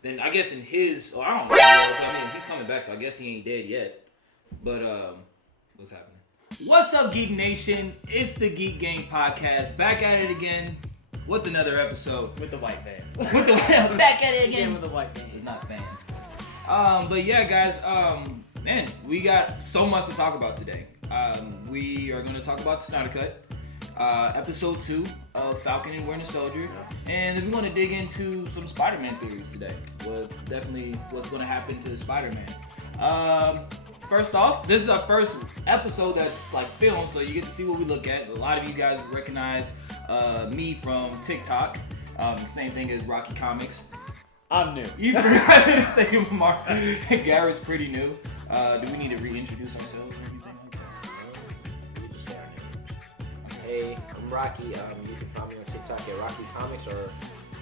then I guess in his, I don't know. I mean, he's coming back, so I guess he ain't dead yet. But what's happening? What's up, Geek Nation? It's the Geek Gang podcast, back at it again with another episode with the white fans. Back at it again with the white fans. It's not fans. But yeah, guys. Man, we got so much to talk about today. We are going to talk about the Snyder Cut. Episode 2 of Falcon and Winter Soldier, and then we're going to dig into some Spider-Man theories today. Well, definitely what's going to happen to Spider-Man. First off, this is our first episode that's like filmed, so you get to see what we look at. A lot of you guys recognize me from TikTok. Same thing as Rocky Comics. I'm new. You can say Mark. Garrett's pretty new. Do we need to reintroduce ourselves or anything like that? Hey, I'm Rocky. You can find me on TikTok at Rocky Comics or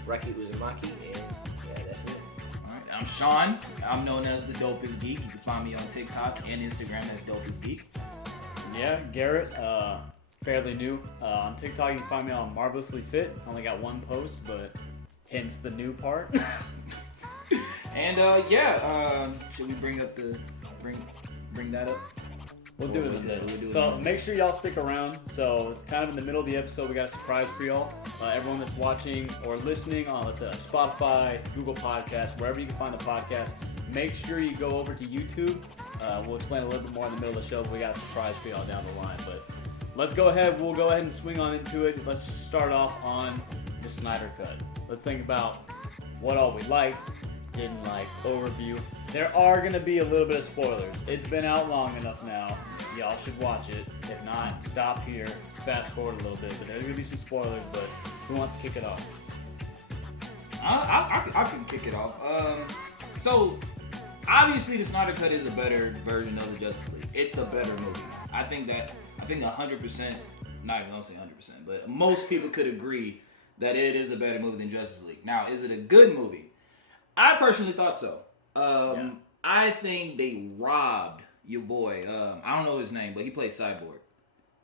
Rocky Uzumaki, and yeah, that's me. Alright, I'm Sean. I'm known as the Dopest Geek. You can find me on TikTok and Instagram as Dopest Geek. Yeah, Garrett. Fairly new. On TikTok, you can find me on Marvelously Fit. Only got one post, but hence the new part. And should we bring up bring that up? We'll do it in a minute. So make sure y'all stick around. So it's kind of in the middle of the episode. We got a surprise for y'all. Everyone that's watching or listening on, let's say, Spotify, Google Podcasts, wherever you can find the podcast, make sure you go over to YouTube. We'll explain a little bit more in the middle of the show. But we got a surprise for y'all down the line. But let's go ahead. We'll go ahead and swing on into it. Let's just start off on the Snyder Cut. Let's think about what all we liked, didn't like, overview. There are going to be a little bit of spoilers. It's been out long enough now. Y'all should watch it. If not, stop here, fast forward a little bit. But there's going to be some spoilers, but who wants to kick it off? I can kick it off. So, obviously the Snyder Cut is a better version of the Justice League. It's a better movie. I think 100%, not even, I don't say 100%, but most people could agree that it is a better movie than Justice League. Now, is it a good movie? I personally thought so. I think they robbed your boy. I don't know his name, but he plays Cyborg.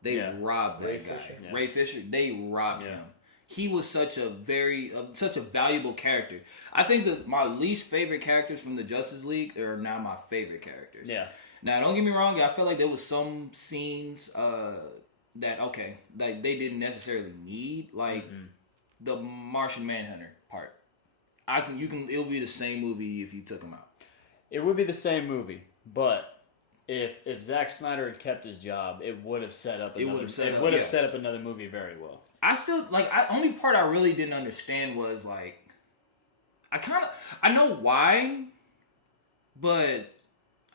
They robbed that guy. Fisher. Yeah. Ray Fisher. They robbed him. He was such a valuable character. I think that my least favorite characters from the Justice League are now my favorite characters. Yeah. Now, don't get me wrong. I feel like there was some scenes that they didn't necessarily need, like the Martian Manhunter part. It'll be the same movie if you took him out. It would be the same movie, but if Zack Snyder had kept his job, it would have set up another movie very well. I still only part I really didn't understand was I know why, but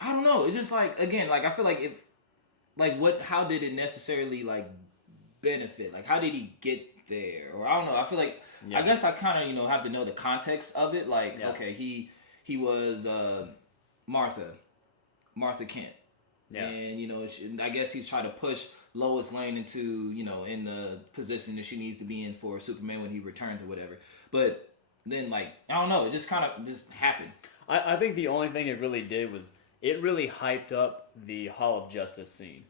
I don't know. It's just I feel like how did it necessarily benefit? Like, how did he get there? Or I don't know. I feel like I guess I kind of have to know the context of it. Okay, he was Martha Kent, and I guess he's trying to push Lois Lane into in the position that she needs to be in for Superman when he returns or whatever. But then I don't know. It just kind of just happened. I think the only thing it really did was it really hyped up the Hall of Justice scene.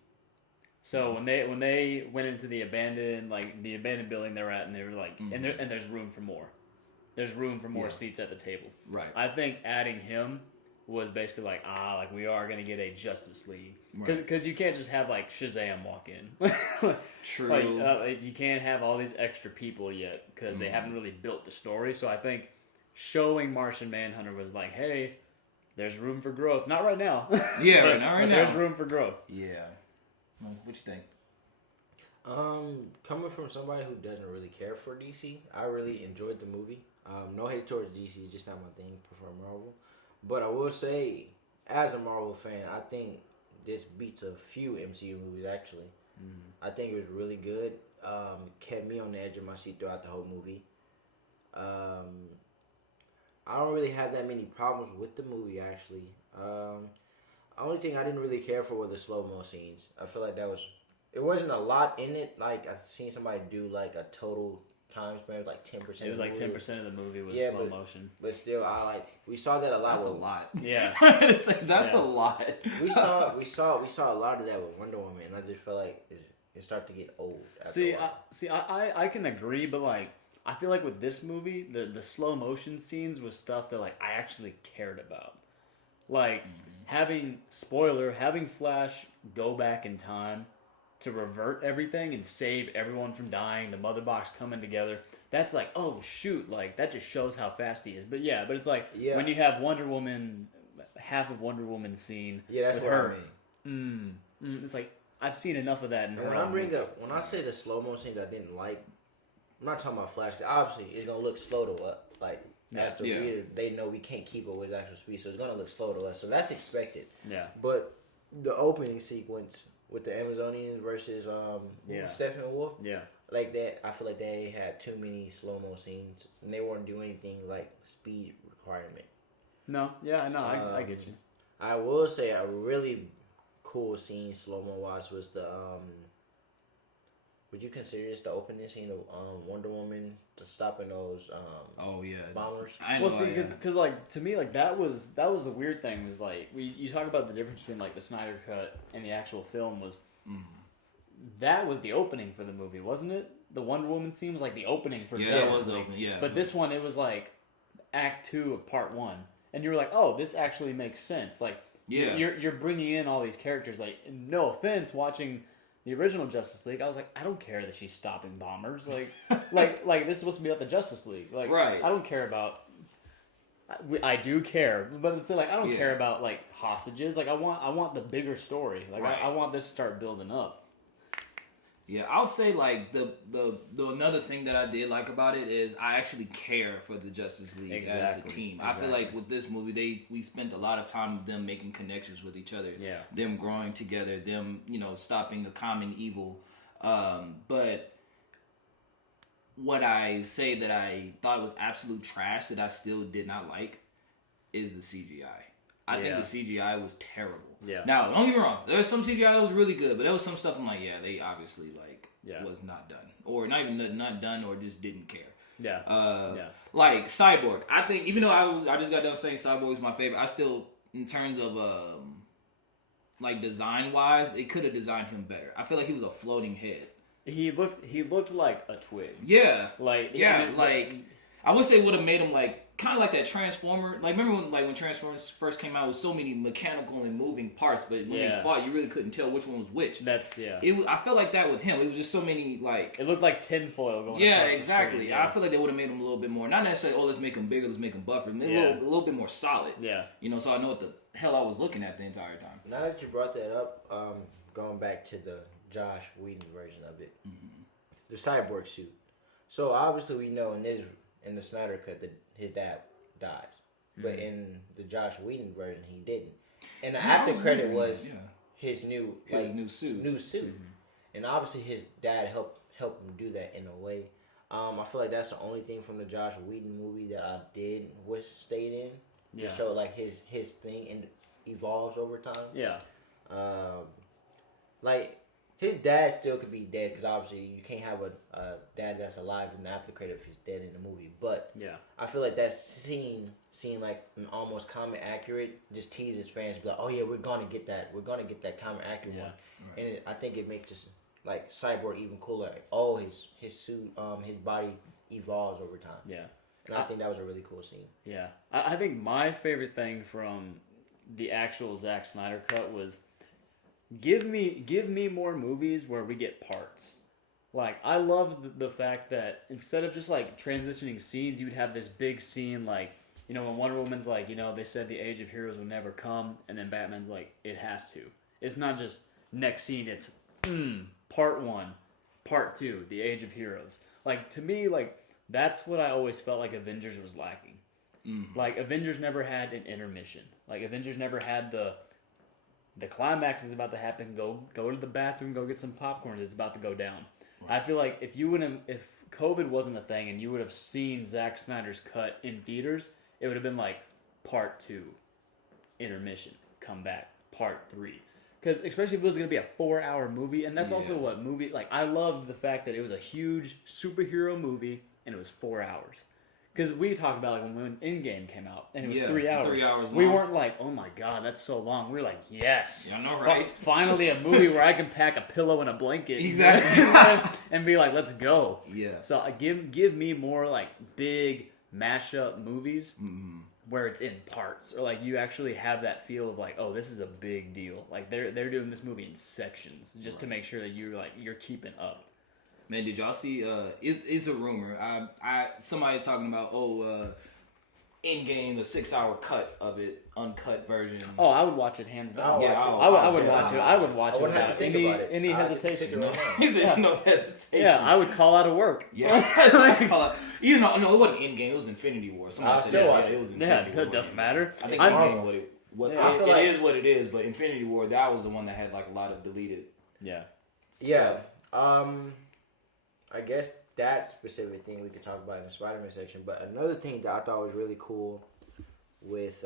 So when they went into the abandoned building they're at, and they were and there's room for more. There's room for more seats at the table. Right. I think adding him was basically we are going to get a Justice League. Because you can't just have Shazam walk in. True. You can't have all these extra people yet because they haven't really built the story. So I think showing Martian Manhunter was hey, there's room for growth. Not right now. Yeah, not right now. There's room for growth. Yeah. What you think? Coming from somebody who doesn't really care for DC, I really enjoyed the movie. No hate towards DC, just not my thing. Prefer Marvel. But I will say, as a Marvel fan, I think this beats a few MCU movies, actually. I think it was really good. Kept me on the edge of my seat throughout the whole movie. I don't really have that many problems with the movie, actually. The only thing I didn't really care for were the slow-mo scenes. I feel like it wasn't a lot in it. I've seen somebody do a total time span of 10%. It was 10% of the movie was slow motion. But still, we saw that a lot. That's a lot. Yeah. That's a lot. We saw a lot of that with Wonder Woman, and I just felt like it started to get old. I can agree, but I feel like with this movie, the slow motion scenes was stuff that like I actually cared about. Like having Flash go back in time to revert everything and save everyone from dying, the Mother Box coming together. That's like, oh shoot, like that just shows how fast he is. But it's like when you have Wonder Woman, half of Wonder Woman's scene. Yeah, that's with what her. I mean. It's like I've seen enough of that in her. When I say the slow mo scenes I didn't like, I'm not talking about Flash. Obviously, it's gonna look slow to us. Like as the reader, they know we can't keep up with his actual speed, so it's gonna look slow to us. So that's expected. Yeah. But the opening sequence with the Amazonians versus Steppenwolf. Yeah. Like that, I feel like they had too many slow mo scenes, and they weren't doing anything like speed requirement. No, yeah, no, I get you. I will say a really cool scene slow mo wise was the would you consider this the opening scene of Wonder Woman stopping those bombers? Well, see, because like to me, like that was the weird thing was like you talk about the difference between like the Snyder Cut and the actual film was that was the opening for the movie, wasn't it? The Wonder Woman scene was like the opening for Justice League. But this one, it was like Act 2 of Part 1, and you were like, oh, this actually makes sense. Like, you're bringing in all these characters. Like, no offense, watching the original Justice League, I was like, I don't care that she's stopping bombers. Like, like this is supposed to be about the Justice League. Like, right. I don't care about. I do care, but it's like I don't care about like hostages. Like, I want the bigger story. Like, I want this to start building up. Yeah, I'll say like the another thing that I did like about it is I actually care for the Justice League as a team. I feel like with this movie we spent a lot of time with them making connections with each other. Yeah. Them growing together, them, stopping the common evil. But what I say that I thought was absolute trash that I still did not like is the CGI. I think the CGI was terrible. Yeah. Now, don't get me wrong. There was some CGI that was really good, but there was some stuff I'm like, they obviously was not done, or not even not done, or just didn't care. Yeah. Like Cyborg, I think even though I just got done saying Cyborg is my favorite, I still, in terms of like design wise, they could have designed him better. I feel like he was a floating head. He looked like a twig. Yeah. I would say would have made him like kind of like that Transformer. Like remember when Transformers first came out, it was so many mechanical and moving parts, but when they fought, you really couldn't tell which one was which. I felt like that with him. It was just so many like. It looked like tinfoil going. Yeah, exactly. I feel like they would have made him a little bit more, not necessarily let's make him bigger, let's make him buffer, maybe a little bit more solid. Yeah. So I know what the hell I was looking at the entire time. Now that you brought that up, going back to the Josh Whedon version of it, the Cyborg Suit. So obviously we know in the Snyder Cut that his dad dies, but in the Josh Whedon version he didn't. And the after credit was his new suit, and obviously his dad helped him do that in a way. I feel like that's the only thing from the Josh Whedon movie that I did wish stayed in to show like his thing and evolves over time. Yeah. Like his dad still could be dead because obviously you can't have a dad that's alive in the after credit if he's dead in the movie. But I feel like that scene like an almost comic accurate just teases fans, be like, oh yeah, we're gonna get that comic accurate one, and I think it makes this like Cyborg even cooler. Like, oh, his suit, his body evolves over time. Yeah, and I think that was a really cool scene. Yeah, I think my favorite thing from the actual Zack Snyder cut was. Give me more movies where we get parts. Like, I love the fact that instead of just, like, transitioning scenes, you would have this big scene, like, when Wonder Woman's like, they said the age of heroes will never come, and then Batman's like, it has to. It's not just next scene, it's, part 1, part 2, the age of heroes. Like, to me, like, that's what I always felt like Avengers was lacking. Like, Avengers never had an intermission. Like, Avengers never had the climax is about to happen. Go to the bathroom. Go get some popcorn. It's about to go down. Right. I feel like if COVID wasn't a thing and you would have seen Zack Snyder's cut in theaters, it would have been like part 2, intermission, come back, part 3. Because especially if it was going to be a 4-hour movie, and that's also what movie. Like I loved the fact that it was a huge superhero movie and it was 4 hours. because we talked about like when Endgame came out and it was 3 hours. 3 hours. We long. weren't like, oh my god, that's so long. We were like, yes, I know, right? Finally, a movie where I can pack a pillow and a blanket, Exactly, and be like, let's go. Yeah. So give me more like big mashup movies where it's in parts, or like you actually have that feel of like, oh, this is a big deal. Like they're doing this movie in sections just to make sure that you're keeping up. Man, did y'all see? It's a rumor. Somebody talking about Endgame, the 6-hour cut of it, uncut version. Oh, I would watch it hands down. I would watch it. I would watch it wouldn't have to without think about it. any hesitation. He said no hesitation. Yeah, I would call out of work. Yeah. Even though no, it wasn't Endgame. It was Infinity War. Somebody said it was Infinity War. It doesn't matter. I think Endgame it is what it is. But Infinity War, that was the one that had like a lot of deleted. Yeah. Stuff. Yeah. I guess that specific thing we could talk about in the Spider-Man section. But another thing that I thought was really cool with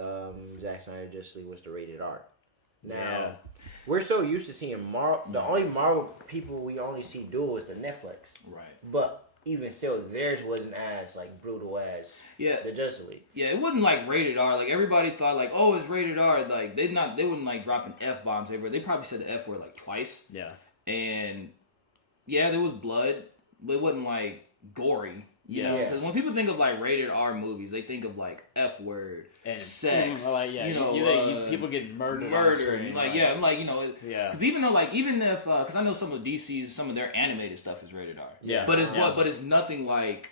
Zack Snyder Justice League was the rated R. Now, we're so used to seeing Marvel. The only Marvel people we only see dual is the Netflix. Right. But even still, theirs wasn't as like brutal as the Justice League. Yeah, it wasn't like rated R. Like everybody thought, like, oh, it's rated R. Like they wouldn't like dropping F-bombs everywhere. They probably said the F word like twice. Yeah. And yeah, there was blood, but it wasn't like gory. You know, because when people think of like rated R movies, they think of like F word, and sex. People get murdered. Because even though because I know some of DC's their animated stuff is rated R. Yeah. But it's nothing like.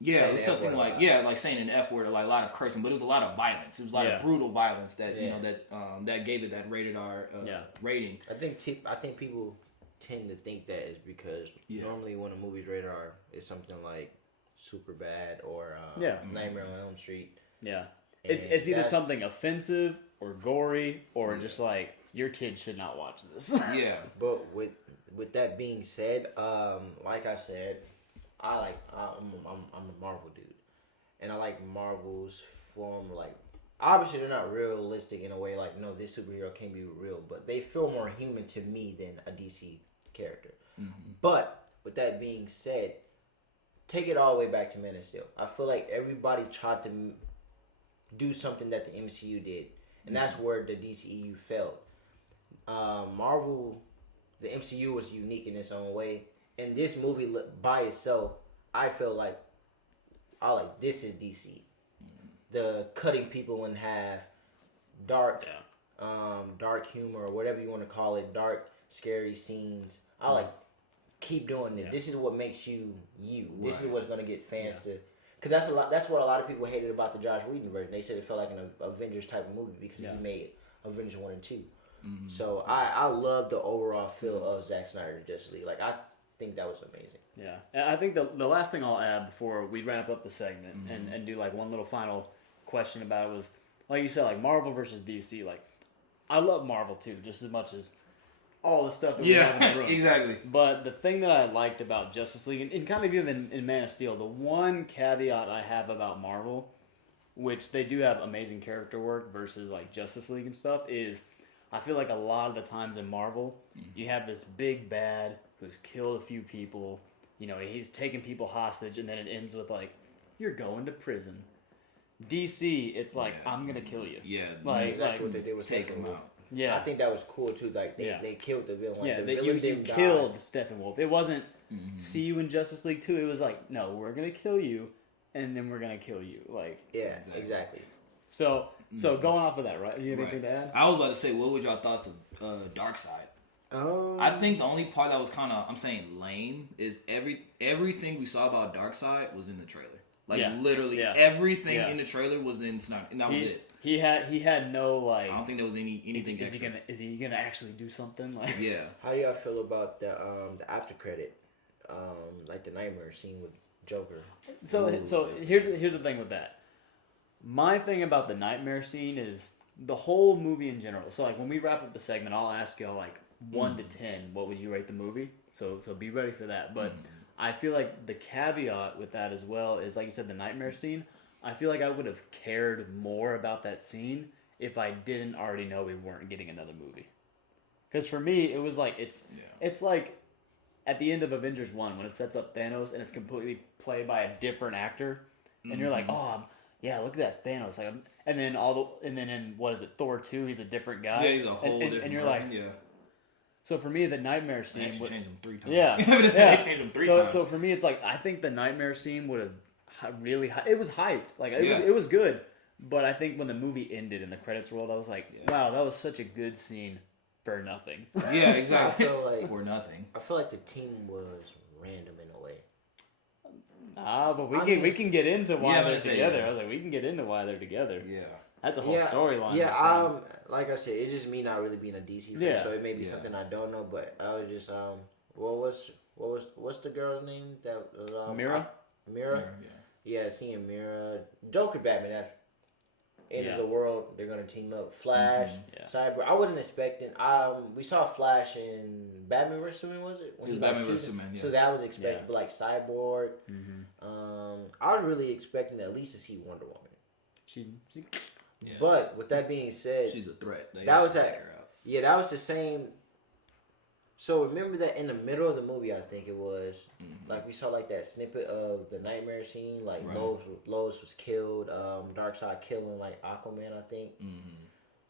Yeah, it was something like like saying an F word or like a lot of cursing, but it was a lot of violence. It was a lot of brutal violence that that gave it that rated R rating. I think people tend to think that is because normally when a movie's rated R, it's something like Super Bad or Nightmare on Elm Street. Yeah, it's either something offensive or gory or just like your kid should not watch this. Yeah, but with that being said, like I said, I'm a Marvel dude, and I like Marvel's form. Like obviously they're not realistic in a way. Like no, this superhero can't be real, but they feel more human to me than a DC character. Mm-hmm. But with that being said, take it all the way back to Man of Steel. I feel like everybody tried to do something that the MCU did, and that's where the DCEU failed. Marvel, the MCU was unique in its own way, and this movie by itself, I feel like, this is DC. Mm-hmm. The cutting people in half, dark humor or whatever you want to call it, dark, scary scenes. Keep doing it. This is what makes you. This is what's gonna get fans to. Cause that's what a lot of people hated about the Joss Whedon version. They said it felt like an Avengers type of movie because he made Avengers 1 and 2. Mm-hmm. So I love the overall feel of Zack Snyder's Justice League. Like I think that was amazing. Yeah, and I think the last thing I'll add before we wrap up the segment and do like one little final question about it was, like you said, like Marvel versus DC. Like I love Marvel too, just as much as all the stuff that we have in the room. Exactly. But the thing that I liked about Justice League, and kind of even in Man of Steel, the one caveat I have about Marvel, which they do have amazing character work versus like Justice League and stuff, is I feel like a lot of the times in Marvel, you have this big bad who's killed a few people, he's taking people hostage, and then it ends with like, you're going to prison. DC, it's like, I'm going to kill you. Yeah. Like what they did with take him out. Yeah, I think that was cool too. Like they killed the villain. Like, the villain you killed Steppenwolf. It wasn't see you in Justice League 2. It was like, no, we're gonna kill you, and then we're gonna kill you. Like exactly. So going off of that, right? Do you have anything to add? I was about to say, what were y'all thoughts of Darkseid? I think the only part that was kind of, I'm saying lame, is everything we saw about Darkseid was in the trailer. Like literally everything in the trailer was in Snyder, and that was it. He had no like. I don't think there was anything. Is he gonna actually do something like? Yeah. How do y'all feel about the after credit, like the nightmare scene with Joker? So here's the thing with that. My thing about the nightmare scene is the whole movie in general. So like when we wrap up the segment, I'll ask y'all like 1 to 10, what would you rate the movie? So be ready for that. But I feel like the caveat with that as well is, like you said, the nightmare scene. I feel like I would have cared more about that scene if I didn't already know we weren't getting another movie. Because for me, it was like, it's like at the end of Avengers 1 when it sets up Thanos and it's completely played by a different actor. and you're like, oh, yeah, look at that Thanos. Like, and then in what is it, Thor 2? He's a different guy. Yeah, he's a whole different. And you're person. like, yeah. So for me, the nightmare scene. They actually changed him 3 times. Yeah, They changed him 3 times. So for me, it's like I think the nightmare scene would have really. It was hyped. Like Yeah. it was good. But I think when the movie ended and the credits rolled, I was like, wow, that was such a good scene for nothing. Yeah, exactly. I feel like for nothing. I feel like the team was random in a way. But we can get into why they're together. Yeah. I was like, we can get into why they're together. Yeah. That's a whole storyline. Yeah, like I said, it's just me not really being a DC fan, Yeah. so it may be something I don't know. But I was just what's the girl's name that was Mira? Mira? Yeah, seeing Mira, Joker, Batman. That's end of the world. They're gonna team up. Flash, Cyborg. I wasn't expecting. We saw Flash in Batman vs Superman. Was it? When Batman vs Superman. Yeah. So that was expected, but like Cyborg. I was really expecting at least to see Wonder Woman. She But with that being said, she's a threat. That was the same. So remember that in the middle of the movie, I think it was like we saw like that snippet of the nightmare scene, like Lois was killed, Darkseid killing like Aquaman, I think.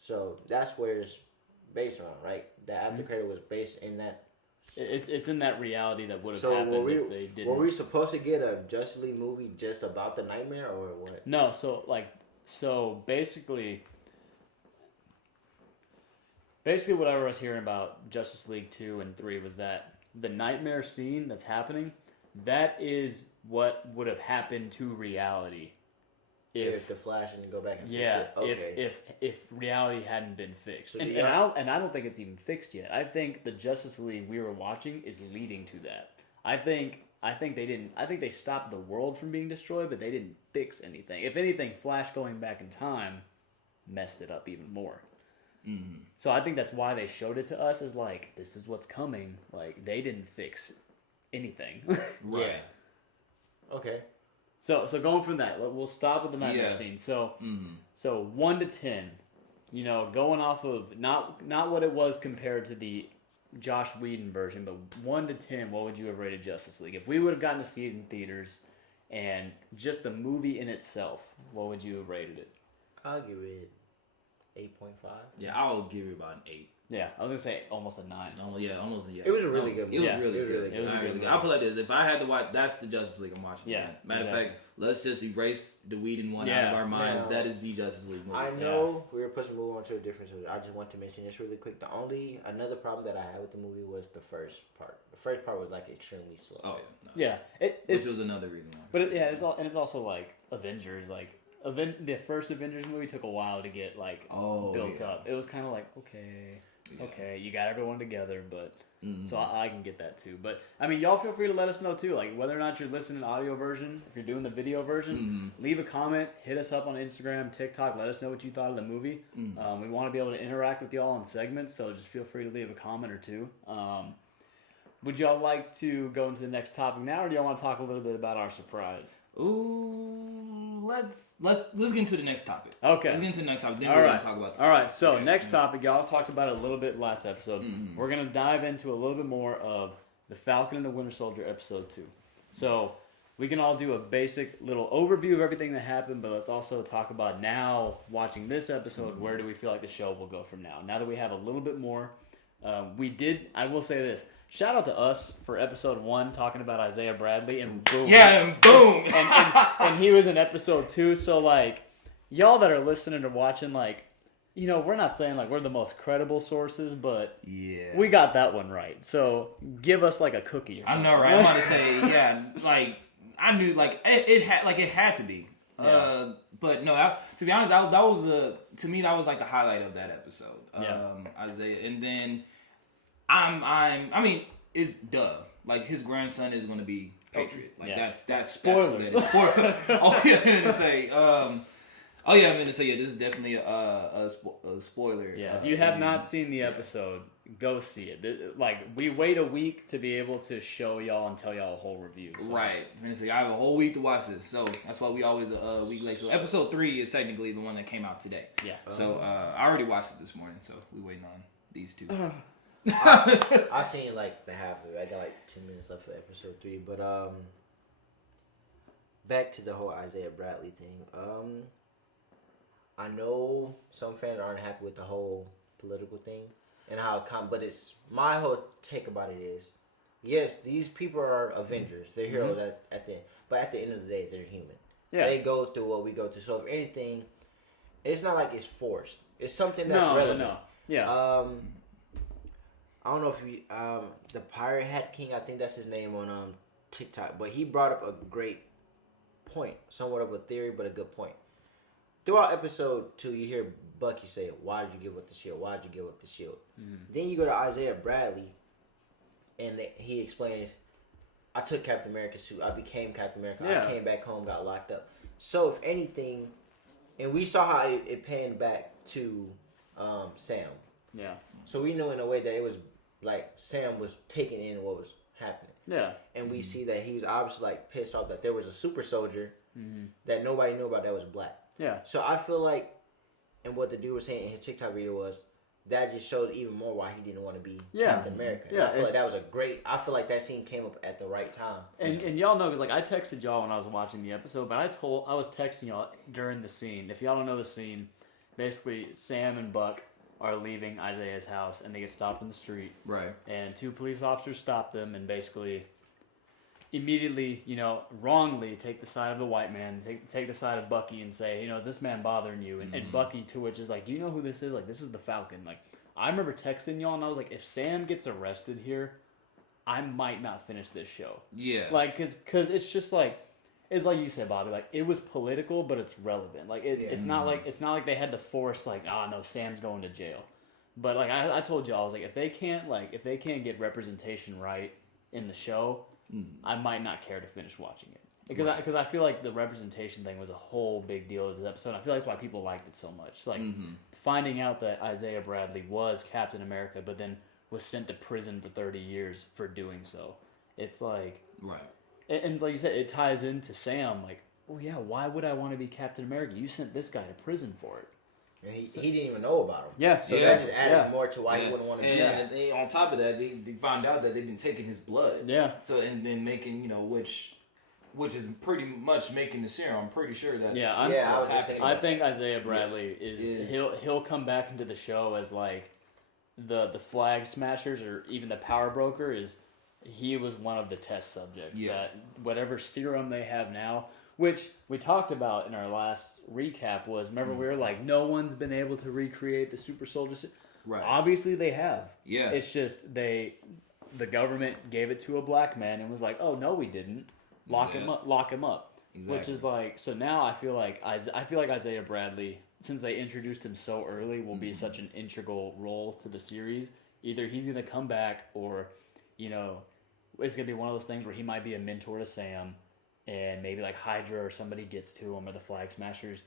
So that's where it's based on, right? The after credit was based in that. It's in that reality that would have happened if they didn't. Were we supposed to get a Justice League movie just about the nightmare or what? No, so basically what I was hearing about Justice League 2 and 3 was that the nightmare scene that's happening, that is what would have happened to reality if the Flash didn't go back and fix it. Okay. if reality hadn't been fixed. So and I don't think it's even fixed yet. I think the Justice League we were watching is leading to that. I think they stopped the world from being destroyed, but they didn't fix anything. If anything, Flash going back in time messed it up even more. So I think that's why they showed it to us as like, this is what's coming. Like, they didn't fix anything. Right. Yeah. Okay. So going from that, we'll stop with the nightmare scene. So 1 to 10, going off of not what it was compared to the Joss Whedon version, but 1 to 10, what would you have rated Justice League? If we would have gotten to see it in theaters and just the movie in itself, what would you have rated it? I'll give it 8.5. Yeah, I'll give it about an 8. Yeah, I was gonna say almost a 9. Oh yeah, almost a 8. It was a really good movie. It was really good. It was a good movie. I'll put it like this: if I had to watch, that's the Justice League I'm watching. Yeah. Again. Matter of fact, let's just erase the Whedon one out of our minds. Now, that is the Justice League movie. I know we were supposed to move on to a different subject. I just want to mention this really quick. Another problem that I had with the movie was the first part. The first part was like extremely slow. Oh yeah. Yeah. Which was another reason why. But it's also like Avengers, like. The first Avengers movie took a while to get built up. It was kind of like okay, you got everyone together, but so I can get that too. But I mean, y'all feel free to let us know too, like whether or not you're listening to audio version. If you're doing the video version, leave a comment, hit us up on Instagram, TikTok. Let us know what you thought of the movie. We want to be able to interact with y'all in segments, so just feel free to leave a comment or two. Would y'all like to go into the next topic now, or do y'all want to talk a little bit about our surprise? Ooh, let's get into the next topic. Okay. Let's get into the next topic. Then we're going to talk about this. All right, so next topic, y'all talked about it a little bit last episode. We're going to dive into a little bit more of the Falcon and the Winter Soldier episode 2. So we can all do a basic little overview of everything that happened, but let's also talk about now, watching this episode, where do we feel like the show will go from now? Now that we have a little bit more, I will say this. Shout out to us for episode 1 talking about Isaiah Bradley and boom. Yeah, and boom. and he was in episode 2. So like y'all that are listening or watching, like, we're not saying like we're the most credible sources, but we got that one right. So give us like a cookie or something. I know, right? I'm about to say, like I knew like it had to be. Yeah. But no, to be honest, that was like the highlight of that episode. Isaiah, and then I mean, it's duh. Like his grandson is going to be Patriot. Like that's spoilers. Oh yeah, I'm gonna say. This is definitely a spoiler. Yeah, if you have not seen the episode, go see it. Like we wait a week to be able to show y'all and tell y'all a whole review. So. Right. I'm gonna say I have a whole week to watch this, so that's why we always a week late. So episode 3 is technically the one that came out today. Yeah. So I already watched it this morning, so we waiting on these two. I seen like the half of it. I got like 10 minutes left for episode 3, but back to the whole Isaiah Bradley thing. I know some fans aren't happy with the whole political thing and how it but it's my whole take about it is, yes, these people are Avengers. They're heroes at the end, but at the end of the day, they're human. Yeah. They go through what we go through. So if anything, it's not like it's forced. It's something that's relevant. No. Yeah. I don't know if you the Pirate Hat King, I think that's his name on TikTok, but he brought up a great point, somewhat of a theory, but a good point. Throughout episode 2, you hear Bucky say, "Why did you give up the shield? Why did you give up the shield?" Then you go to Isaiah Bradley, and he explains, "I took Captain America's suit. I became Captain America. I came back home, got locked up." So if anything, and we saw how it panned back to Sam. Yeah. So we know in a way that it was like Sam was taking in what was happening. Yeah. And we see that he was obviously like pissed off that there was a super soldier that nobody knew about that was black. Yeah. So I feel like, and what the dude was saying in his TikTok video was, that just shows even more why he didn't want to be Captain America. Yeah. I feel like that was I feel like that scene came up at the right time. And y'all know, because like I texted y'all when I was watching the episode, but I was texting y'all during the scene. If y'all don't know the scene, basically Sam and Buck are leaving Isaiah's house, and they get stopped in the street. Right. And 2 police officers stop them, and basically, immediately, wrongly take the side of the white man, take the side of Bucky, and say, is this man bothering you? And Bucky, to which is like, do you know who this is? Like, this is the Falcon. Like, I remember texting y'all, and I was like, if Sam gets arrested here, I might not finish this show. Yeah. Like, because it's just like, it's like you said, Bobby. Like, it was political, but it's relevant. Like, it's not like they had to force like, oh no, Sam's going to jail. But like I told y'all, I was like, if they can't get representation right in the show, I might not care to finish watching it because I feel like the representation thing was a whole big deal of this episode. I feel like that's why people liked it so much. Like finding out that Isaiah Bradley was Captain America, but then was sent to prison for 30 years for doing so. It's like right. And like you said, it ties into Sam. Like, oh yeah, why would I want to be Captain America? You sent this guy to prison for it. And he didn't even know about him. Yeah. So that just added more to why he wouldn't want to be. And they, on top of that, they found out that they've been taking his blood. Yeah. So and then making which is pretty much making the serum. I'm pretty sure that's what's happening. I think Isaiah Bradley is he'll come back into the show as like the Flag Smashers or even the Power Broker is. He was one of the test subjects that whatever serum they have now, which we talked about in our last recap was, remember we were like, no one's been able to recreate the super soldier. Right. Obviously they have. Yeah. It's just the government gave it to a black man and was like, oh no, we didn't. Lock him up. Exactly. Which is like, so now I feel like Isaiah Bradley, since they introduced him so early, will be such an integral role to the series. Either he's gonna come back or, it's going to be one of those things where he might be a mentor to Sam and maybe like Hydra or somebody gets to him or the Flag Smashers,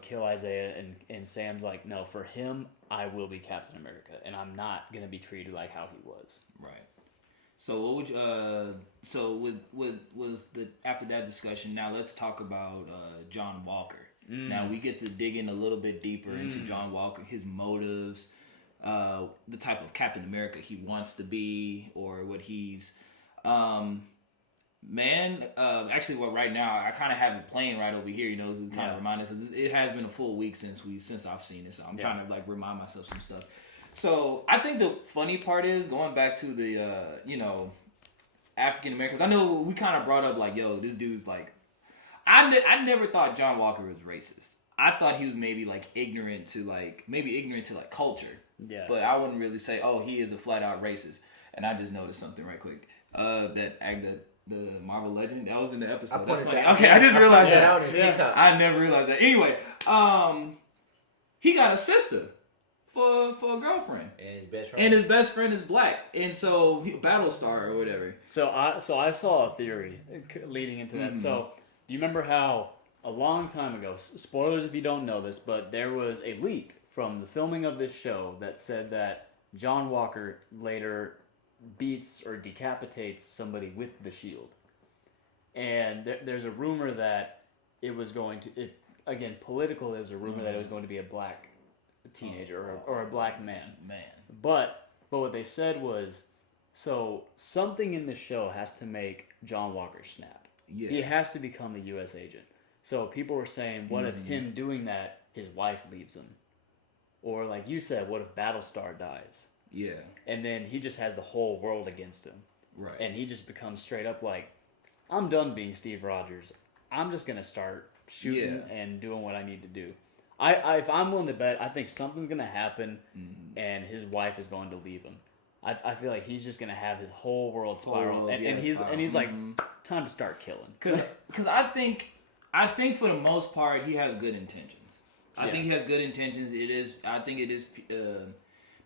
kill Isaiah and Sam's like, no, for him, I will be Captain America and I'm not going to be treated like how he was. Right. So what would you, was the after that discussion, now let's talk about John Walker. Now we get to dig in a little bit deeper into John Walker, his motives, the type of Captain America he wants to be or what he's actually, right now I kind of have it playing right over here. To kind of remind us because it has been a full week since I've seen it. So I'm trying to like remind myself some stuff. So I think the funny part is going back to the African Americans. I know we kind of brought up like, yo, this dude's like, I never thought John Walker was racist. I thought he was maybe ignorant to culture. Yeah. But I wouldn't really say, oh, he is a flat out racist. And I just noticed something right quick. The Marvel Legend that was in the episode. That's funny. Okay, I just realized that. I never realized that. Anyway, he got a sister for a girlfriend, and his best friend is black, and so Battlestar or whatever. So I saw a theory leading into that. So do you remember how a long time ago? Spoilers if you don't know this, but there was a leak from the filming of this show that said that John Walker later beats or decapitates somebody with the shield. And there's a rumor that it was going to, again, political, there was a rumor that it was going to be a black teenager or a black man. But what they said was, so something in the show has to make John Walker snap. Yeah. He has to become the U.S. agent. So people were saying, what if him doing that, his wife leaves him? Or like you said, what if Battlestar dies? Yeah. And then he just has the whole world against him. Right. And he just becomes straight up like, I'm done being Steve Rogers. I'm just going to start shooting and doing what I need to do. If I'm willing to bet, I think something's going to happen and his wife is going to leave him. I feel like he's just going to have his whole world spiral. And he's like, time to start killing. Because I think for the most part, he has good intentions. I think he has good intentions.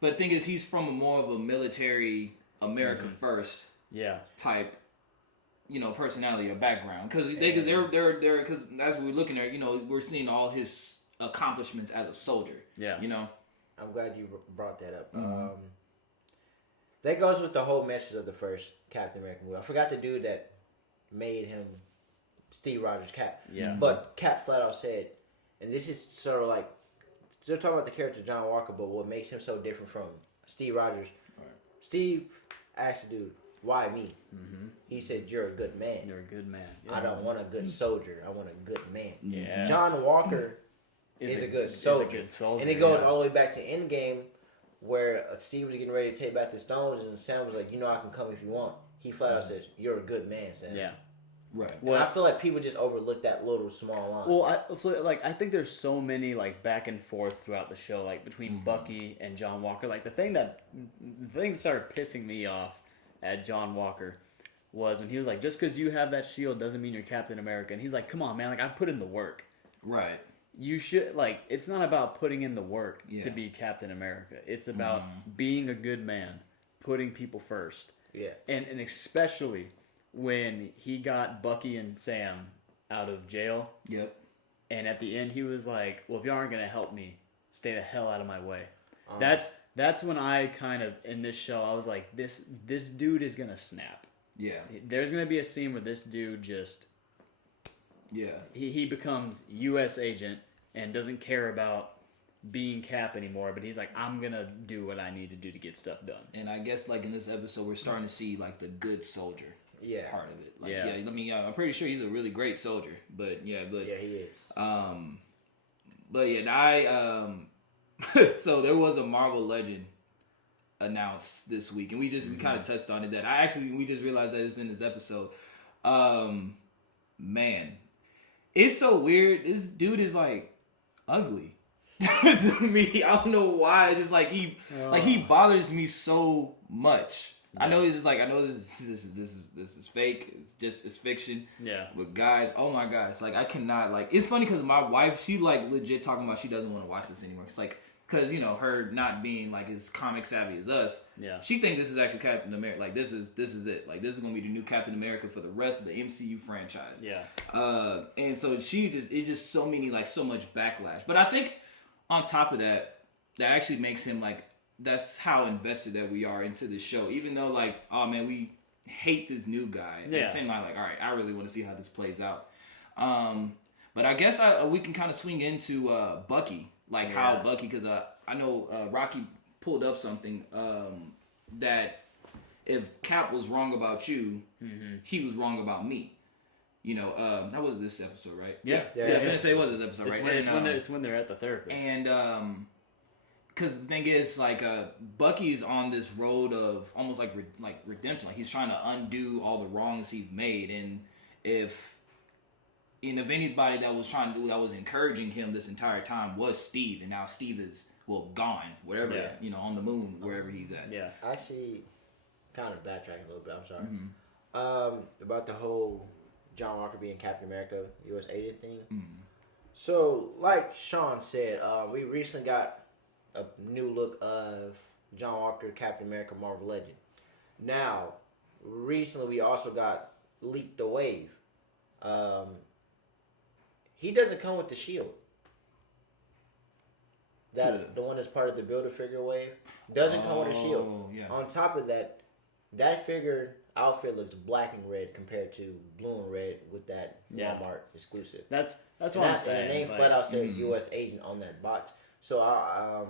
But the thing is, he's from more of a military, America first type, personality or background. Because because as we're looking at, we're seeing all his accomplishments as a soldier. Yeah. I'm glad you brought that up. That goes with the whole message of the first Captain America movie. I forgot the dude that made him Steve Rogers Cap. Yeah. But Cap flat out said, and this is sort of like, still talking about the character John Walker, but what makes him so different from Steve Rogers. Right. Steve asked the dude, why me? Mm-hmm. He said, you're a good man. You're a good man. Yeah. I don't want a good soldier. I want a good man. Yeah. John Walker is a good soldier. And it goes all the way back to Endgame, where Steve was getting ready to take back the stones, and Sam was like, I can come if you want. He flat out said, you're a good man, Sam. Yeah. Right. And I feel like people just overlook that little small line. Well, I think there's so many like back and forth throughout the show, like between Bucky and John Walker. Like the thing that started pissing me off at John Walker was when he was like, just because you have that shield doesn't mean you're Captain America. And he's like, come on, man, like I've put in the work. Right. You should, like, it's not about putting in the work to be Captain America. It's about being a good man, putting people first. Yeah. And especially when he got Bucky and Sam out of jail. Yep. And at the end he was like, well, if y'all aren't going to help me, stay the hell out of my way. That's when I kind of, in this show, I was like, this dude is going to snap. Yeah. There's going to be a scene where this dude just... Yeah. He becomes U.S. agent and doesn't care about being Cap anymore, but he's like, I'm going to do what I need to do to get stuff done. And I guess, like, in this episode, we're starting to see, like, the good soldier part of it. Like, I'm pretty sure he's a really great soldier, but he is. So there was a Marvel Legend announced this week, and we kind of touched on it, we just realized that it's in this episode. Man, it's so weird. This dude is like ugly to me. I don't know why. It's just like he bothers me so much. Yeah. I know he's just like, I know this is fake. It's fiction. Yeah. But guys, oh my god, it's like I cannot like. It's funny because my wife, she like legit talking about she doesn't want to watch this anymore. It's like because her not being like as comic savvy as us. Yeah. She thinks this is actually Captain America. Like this is it. Like this is gonna be the new Captain America for the rest of the MCU franchise. Yeah. And so it's just so much backlash. But I think on top of that actually makes him like. That's how invested that we are into this show. Even though, like, oh man, we hate this new guy. At the same time, like, all right, I really want to see how this plays out. But I guess we can kind of swing into Bucky, like how Bucky, because I know Rocky pulled up something that if Cap was wrong about you, he was wrong about me. That was this episode, right? Yeah. I was gonna say it was this episode, right? It's when they're at the therapist. And because the thing is, like, Bucky's on this road of almost like redemption. Like he's trying to undo all the wrongs he's made, and if anybody that was trying to do that was encouraging him this entire time was Steve, and now Steve is gone, wherever on the moon, wherever he's at. Yeah, actually, kind of backtracking a little bit. I'm sorry. About the whole John Walker being Captain America, U.S. agent thing. So, like Sean said, we recently got a new look of John Walker, Captain America, Marvel Legend. Now, recently we also got leaked the wave. He doesn't come with the shield. The one that's part of the Build-A-Figure wave doesn't come with a shield. Yeah. On top of that, that figure outfit looks black and red compared to blue and red with that Walmart exclusive. That's what I'm saying. And the name flat out says U.S. agent on that box. So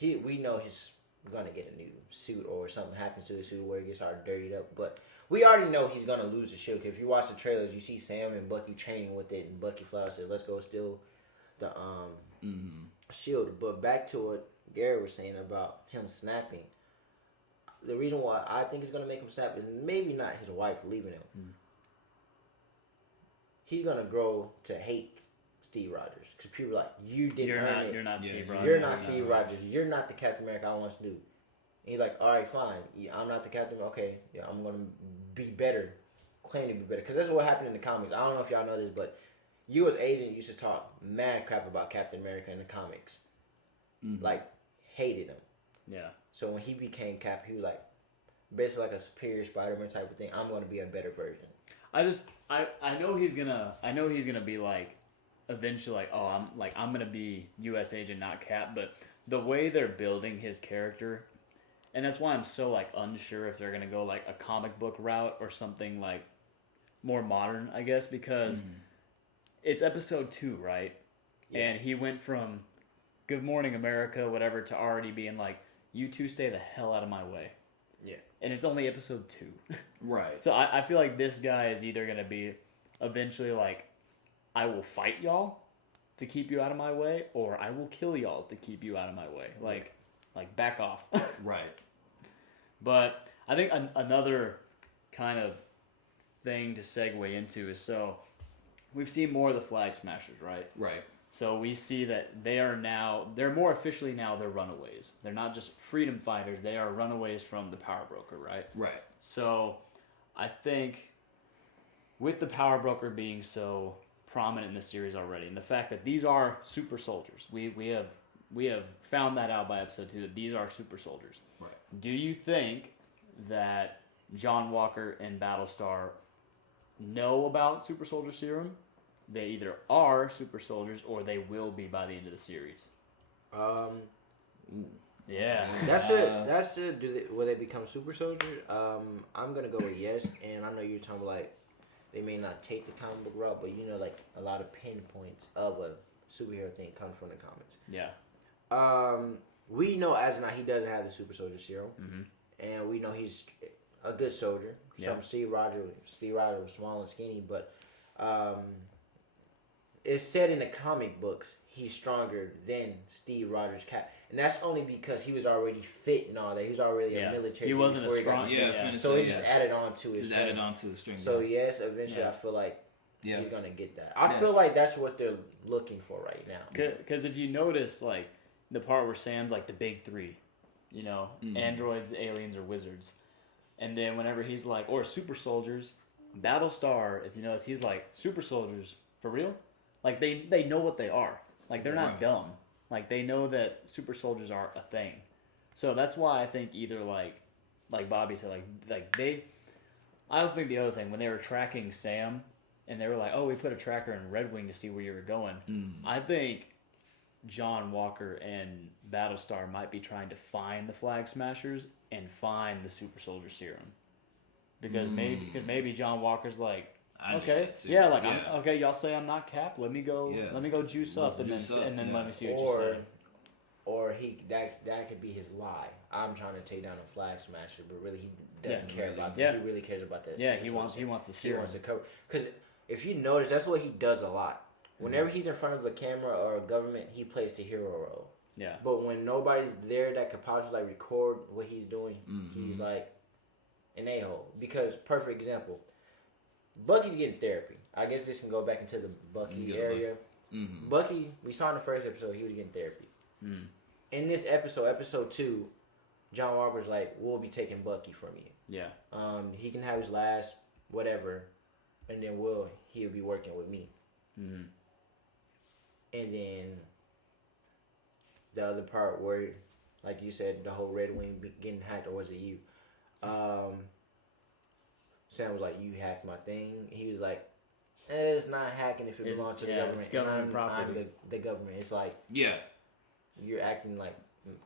we know he's gonna get a new suit or something happens to his suit where he gets all dirtied up. But we already know he's gonna lose the shield. 'Cause if you watch the trailers, you see Sam and Bucky training with it, and Bucky flat out said, "Let's go steal the shield." But back to what Gary was saying about him snapping. The reason why I think it's gonna make him snap is maybe not his wife leaving him. He's gonna grow to hate Steve Rogers because people are like, "You didn't earn it. You're not Steve Rogers. You're not Steve Rogers. You're not the Captain America I once knew." And he's like, "All right, fine. Yeah, I'm not the Captain. Okay, yeah, I'm gonna be better. Claim to be better." Because that's what happened in the comics. I don't know if y'all know this, but U.S. Agent used to talk mad crap about Captain America in the comics, like hated him. Yeah. So when he became Cap, he was like, basically like a superior Spider-Man type of thing. I'm gonna be a better version. I know he's gonna be like eventually like, oh, I'm gonna be U.S. Agent, not Cap. But the way they're building his character, and that's why I'm so like unsure if they're gonna go like a comic book route or something like more modern, I guess, because it's episode 2, right? Yeah. And he went from "Good Morning America," whatever, to already being like, "You two stay the hell out of my way." Yeah. And it's only episode 2. Right. So I feel like this guy is either going to be eventually like, "I will fight y'all to keep you out of my way," or "I will kill y'all to keep you out of my way." Like back off. Right. But I think another kind of thing to segue into is, so we've seen more of the Flag Smashers, right? Right. So we see that they're more officially now, they're runaways. They're not just freedom fighters, they are runaways from the Power Broker, right? Right. So I think with the Power Broker being so prominent in the series already, and the fact that these are super soldiers, we have found that out by episode 2, that these are super soldiers. Right. Do you think that John Walker and Battlestar know about super soldier serum? They either are super soldiers or they will be by the end of the series. Yeah. That's it. That's it. Will they become super soldiers? I'm gonna go with yes. And I know you're talking about like they may not take the comic book route, but you know, like a lot of pinpoints of a superhero thing comes from the comics. Yeah. We know as of now he doesn't have the super soldier serum, and we know he's a good soldier. From Steve Rogers was small and skinny, but it's said in the comic books he's stronger than Steve Rogers' Cap, and that's only because he was already fit and all that. He was already a military. He wasn't as strong. So he just added on to his. Just added on to the string. So yes, eventually I feel like he's gonna get that. I feel like that's what they're looking for right now. Because if you notice, like the part where Sam's like the big 3, you know, androids, aliens, or wizards, and then whenever he's like, or super soldiers, Battlestar, if you notice, he's like, super soldiers for real. Like, they know what they are. Like, they're not dumb. Like, they know that super soldiers are a thing. So that's why I think either, like Bobby said, like they... I also think the other thing, when they were tracking Sam, and they were like, oh, we put a tracker in Red Wing to see where you were going. I think John Walker and Battlestar might be trying to find the Flag Smashers and find the super soldier serum. Because maybe John Walker's like, okay, okay, y'all say I'm not Cap. Let me go juice up, and then let me see what you say. Or that could be his lie. I'm trying to take down a Flag Smasher, but really he doesn't care about that. He really cares about that. Yeah, he wants the serum. He wants to cover. Because if you notice, that's what he does a lot. Whenever he's in front of a camera or a government, he plays the hero role. Yeah. But when nobody's there that could possibly like record what he's doing, he's like an a-hole. Because perfect example. Bucky's getting therapy. I guess this can go back into the Bucky area. Bucky, we saw in the first episode, he was getting therapy. In this episode 2, John Walker's like, we'll be taking Bucky from you. Yeah. He can have his last whatever, and then he'll be working with me. And then the other part where, like you said, the whole Red Wing getting hacked, or was it you? Sam was like, you hacked my thing. He was like, it's not hacking if it belongs to the government. It's government property. I'm the government. It's like, you're acting like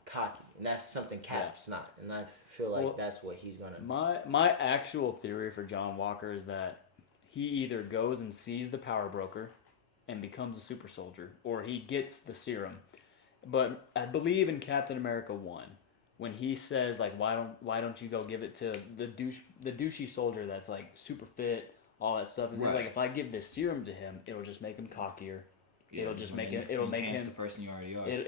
cocky. And that's something Cap's not. And I feel like that's what he's going to... My actual theory for John Walker is that he either goes and sees the Power Broker and becomes a super soldier, or he gets the serum. But I believe in Captain America 1, when he says like, why don't you go give it to the douchey soldier that's like super fit, all that stuff. He's like, if I give this serum to him, it'll just make him cockier. Yeah, it'll just make it. It'll make him the person you already are. It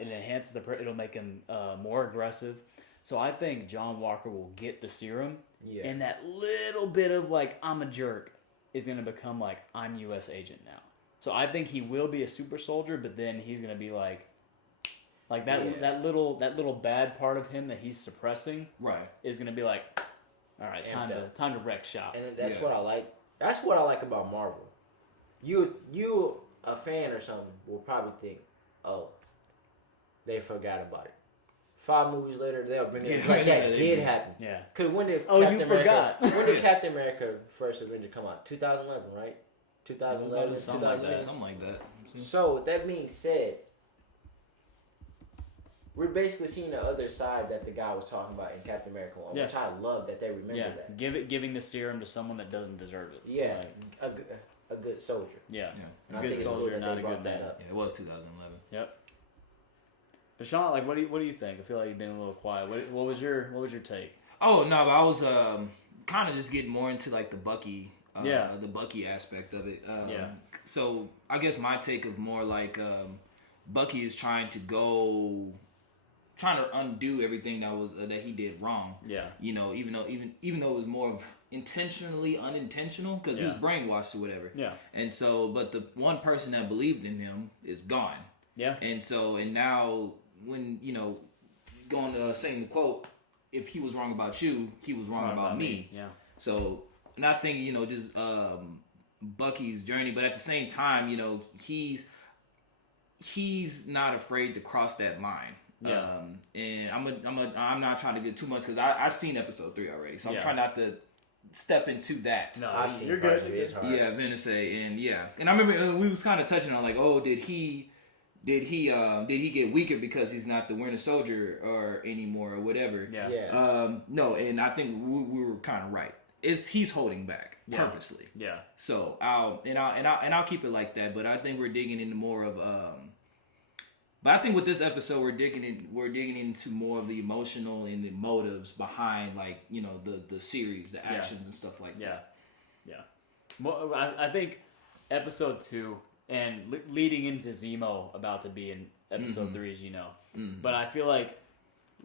enhances it'll make him more aggressive. So I think John Walker will get the serum, and that little bit of like I'm a jerk is gonna become like I'm U.S. agent now. So I think he will be a super soldier, but then he's gonna be like that little bad part of him that he's suppressing, is gonna be like, all right, time to wreck shop. And that's what I like. That's what I like about Marvel. You a fan or something will probably think, oh, they forgot about it. 5 movies later, they'll bring it like that did happen. Yeah. Because when did forgot? When did Captain America First Avenger come out? 2011, right? 2011, something like that. Something like that. So with that being said, we're basically seeing the other side that the guy was talking about in Captain America 1, which I love that they remember that. Giving the serum to someone that doesn't deserve it. Yeah, a good soldier. Yeah, a good soldier, not a good man. Yeah, it was 2011. Yep. But Sean, like, what do you think? I feel like you've been a little quiet. What was your take? Oh no, but I was kind of just getting more into like the Bucky aspect of it. So I guess my take of more like Bucky is trying to undo everything that he did wrong. Yeah. You know, even though it was more of intentionally unintentional because he was brainwashed or whatever. Yeah. And so, but the one person that believed in him is gone. Yeah. And now when going to saying the quote, if he was wrong about you, he was wrong about me. Yeah. So, and I think just Bucky's journey, but at the same time, he's not afraid to cross that line. Yeah. And I'm not trying to get too much because I've seen episode 3 already, so I'm trying not to step into that. No, you're good. It's hard. Yeah, Venice, and I remember we was kind of touching on like, oh, did he get weaker because he's not the Winter Soldier anymore or whatever? Yeah. No, and I think we were kind of right. He's holding back purposely. Yeah. So I'll keep it like that. But I think we're digging into more of. But I think with this episode we're digging into more of the emotional and the motives behind like the series, the actions and stuff like that. Yeah. Well, I think episode 2. And leading into Zemo about to be in episode 3, as you know. Mm-hmm. But I feel like,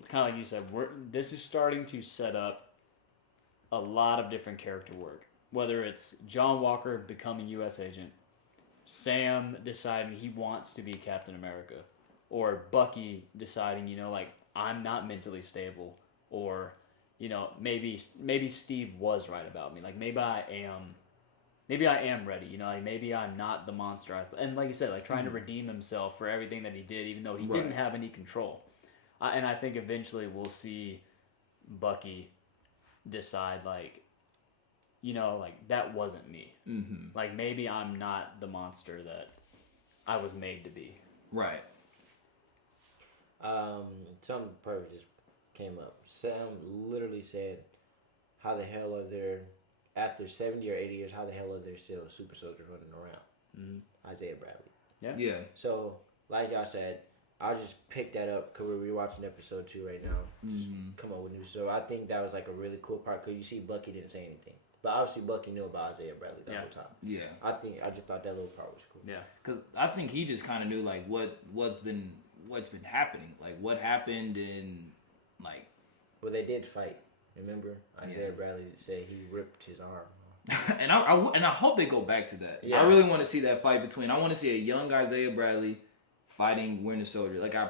kind of like you said, this is starting to set up a lot of different character work. Whether it's John Walker becoming U.S. agent, Sam deciding he wants to be Captain America, or Bucky deciding, like, I'm not mentally stable, or, maybe Steve was right about me. Like, maybe I am ready, like maybe I'm not the monster. And like you said, like trying to redeem himself for everything that he did, even though he didn't have any control. And I think eventually we'll see Bucky decide like, like that wasn't me. Mm-hmm. Like maybe I'm not the monster that I was made to be. Right. Something perfect just came up. Sam literally said, how the hell are there... After 70 or 80 years, how the hell are there still super soldiers running around? Mm-hmm. Isaiah Bradley. Yeah. So, like y'all said, I'll just pick that up because we're rewatching episode 2 right now. Mm-hmm. Come on with news. So I think that was like a really cool part because you see Bucky didn't say anything. But obviously Bucky knew about Isaiah Bradley the whole time. Yeah. I just thought that little part was cool. Yeah. Because I think he just kind of knew like what's been happening. Like what happened and like... Well, they did fight. Remember, Isaiah Bradley said he ripped his arm. and I hope they go back to that. Yeah. I really want to see that fight between. I want to see a young Isaiah Bradley fighting Winter Soldier. Like I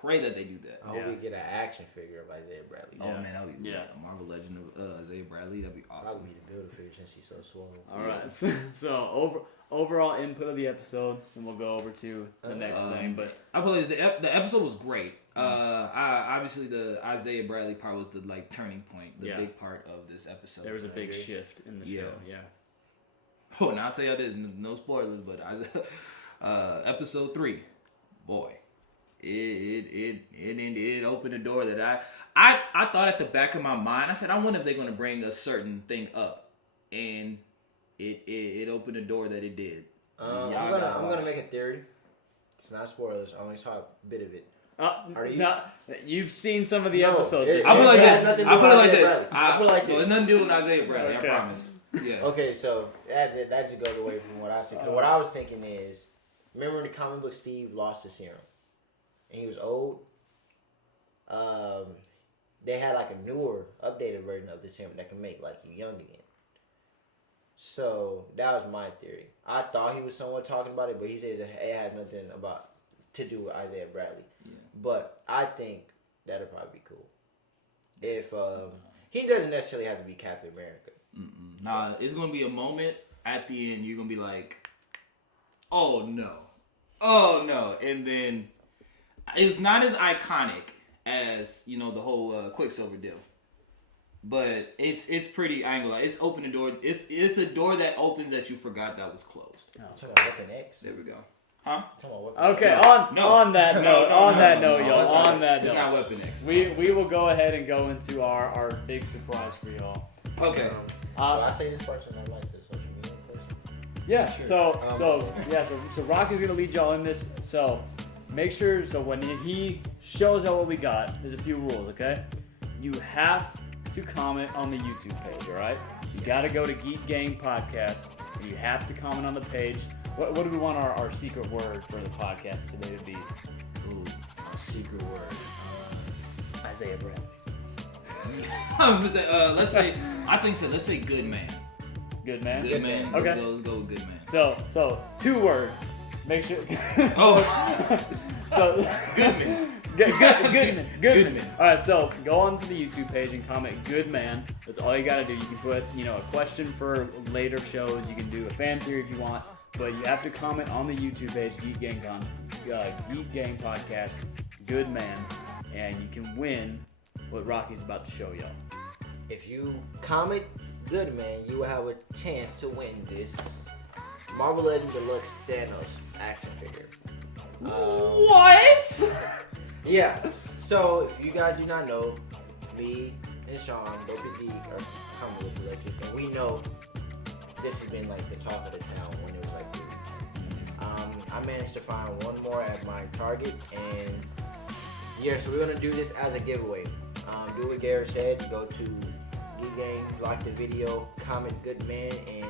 pray that they do that. I hope we get an action figure of Isaiah Bradley. Oh man, that would be a Marvel Legend of Isaiah Bradley. That'd be awesome. That would be the build figure since he's so swole. All right. So overall input of the episode, and we'll go over to the next thing. But I believe the episode was great. Obviously the Isaiah Bradley part was the like turning point, the big part of this episode. There was a big shift in the show. Yeah. Oh, and I'll tell you this, no spoilers, but episode 3, boy, it opened a door that I thought at the back of my mind. I said, I wonder if they're going to bring a certain thing up, and it opened a door that it did. I'm gonna make a theory. It's not spoilers. I only saw a bit of it. You've seen some of the episodes. I put it like this. I put it like this. I put it like this. It's nothing to do with Isaiah Bradley. Okay. I promise. Yeah. Okay, so that just goes away from what I said. Because what I was thinking is, remember in the comic book, Steve lost his serum, and he was old. They had like a newer, updated version of the serum that can make like you young again. So that was my theory. I thought he was somewhat talking about it, but he says it has nothing to do with Isaiah Bradley. Yeah. But I think that'd probably be cool. If he doesn't necessarily have to be Captain America. Mm-mm. Nah, it's gonna be a moment at the end. You're gonna be like, "Oh no," and then it's not as iconic as the whole Quicksilver deal. But it's pretty. I ain't gonna lie. It's opened the door. It's a door that opens that you forgot that was closed. Oh. Talking about Weapon X. There we go. Huh? Okay. On that note, y'all. On that note, it's not Weapon X. We will go ahead and go into our big surprise for y'all. Okay. I say this person. I like the social media person. Yeah. Sure. So Rocky's gonna lead y'all in this. So make sure. So when he shows y'all what we got, there's a few rules. Okay. You have to comment on the YouTube page, all right? You got to go to Geek Gang Podcast, and you have to comment on the page. What do we want our secret word for the podcast today to be? Ooh, our secret word. Isaiah Bradley. Let's say, I think so. Let's say good man. Good man? Good man. Okay. Let's go with good man. So 2 words. Make sure. So good man. Good man. All right, so go onto the YouTube page and comment "Good Man." That's all you gotta do. You can put, a question for later shows. You can do a fan theory if you want, but you have to comment on the YouTube page Geek Gang Podcast, "Good Man," and you can win what Rocky's about to show y'all. If you comment "Good Man," you will have a chance to win this Marvel Legends Deluxe Thanos action figure. What? Yeah. So if you guys do not know, me and Sean, Dopest Geek, are coming with electric, and we know this has been like the talk of the town when it was like this. I managed to find one more at my Target, and yeah, so we're gonna do this as a giveaway. Do what Garrett said. Go to Geek Gang, like the video, comment "Good Man," and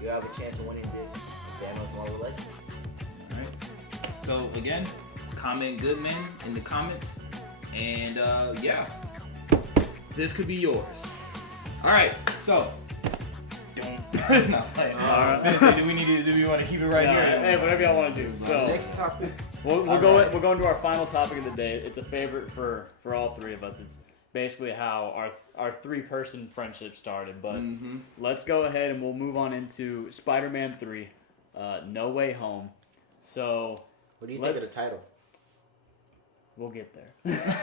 you have a chance of winning this Thanos Marvel Legends. All right. So again, comment "Good Man" in the comments, and yeah, this could be yours. All right. So. Not playing. All right. Do we want to keep it right here? Hey, whatever y'all want to do. So next topic. We'll go into our final topic of the day. It's a favorite for all 3 of us. It's basically how our 3-person friendship started. But let's go ahead and we'll move on into Spider-Man 3, No Way Home. So what do you think of the title? We'll get there.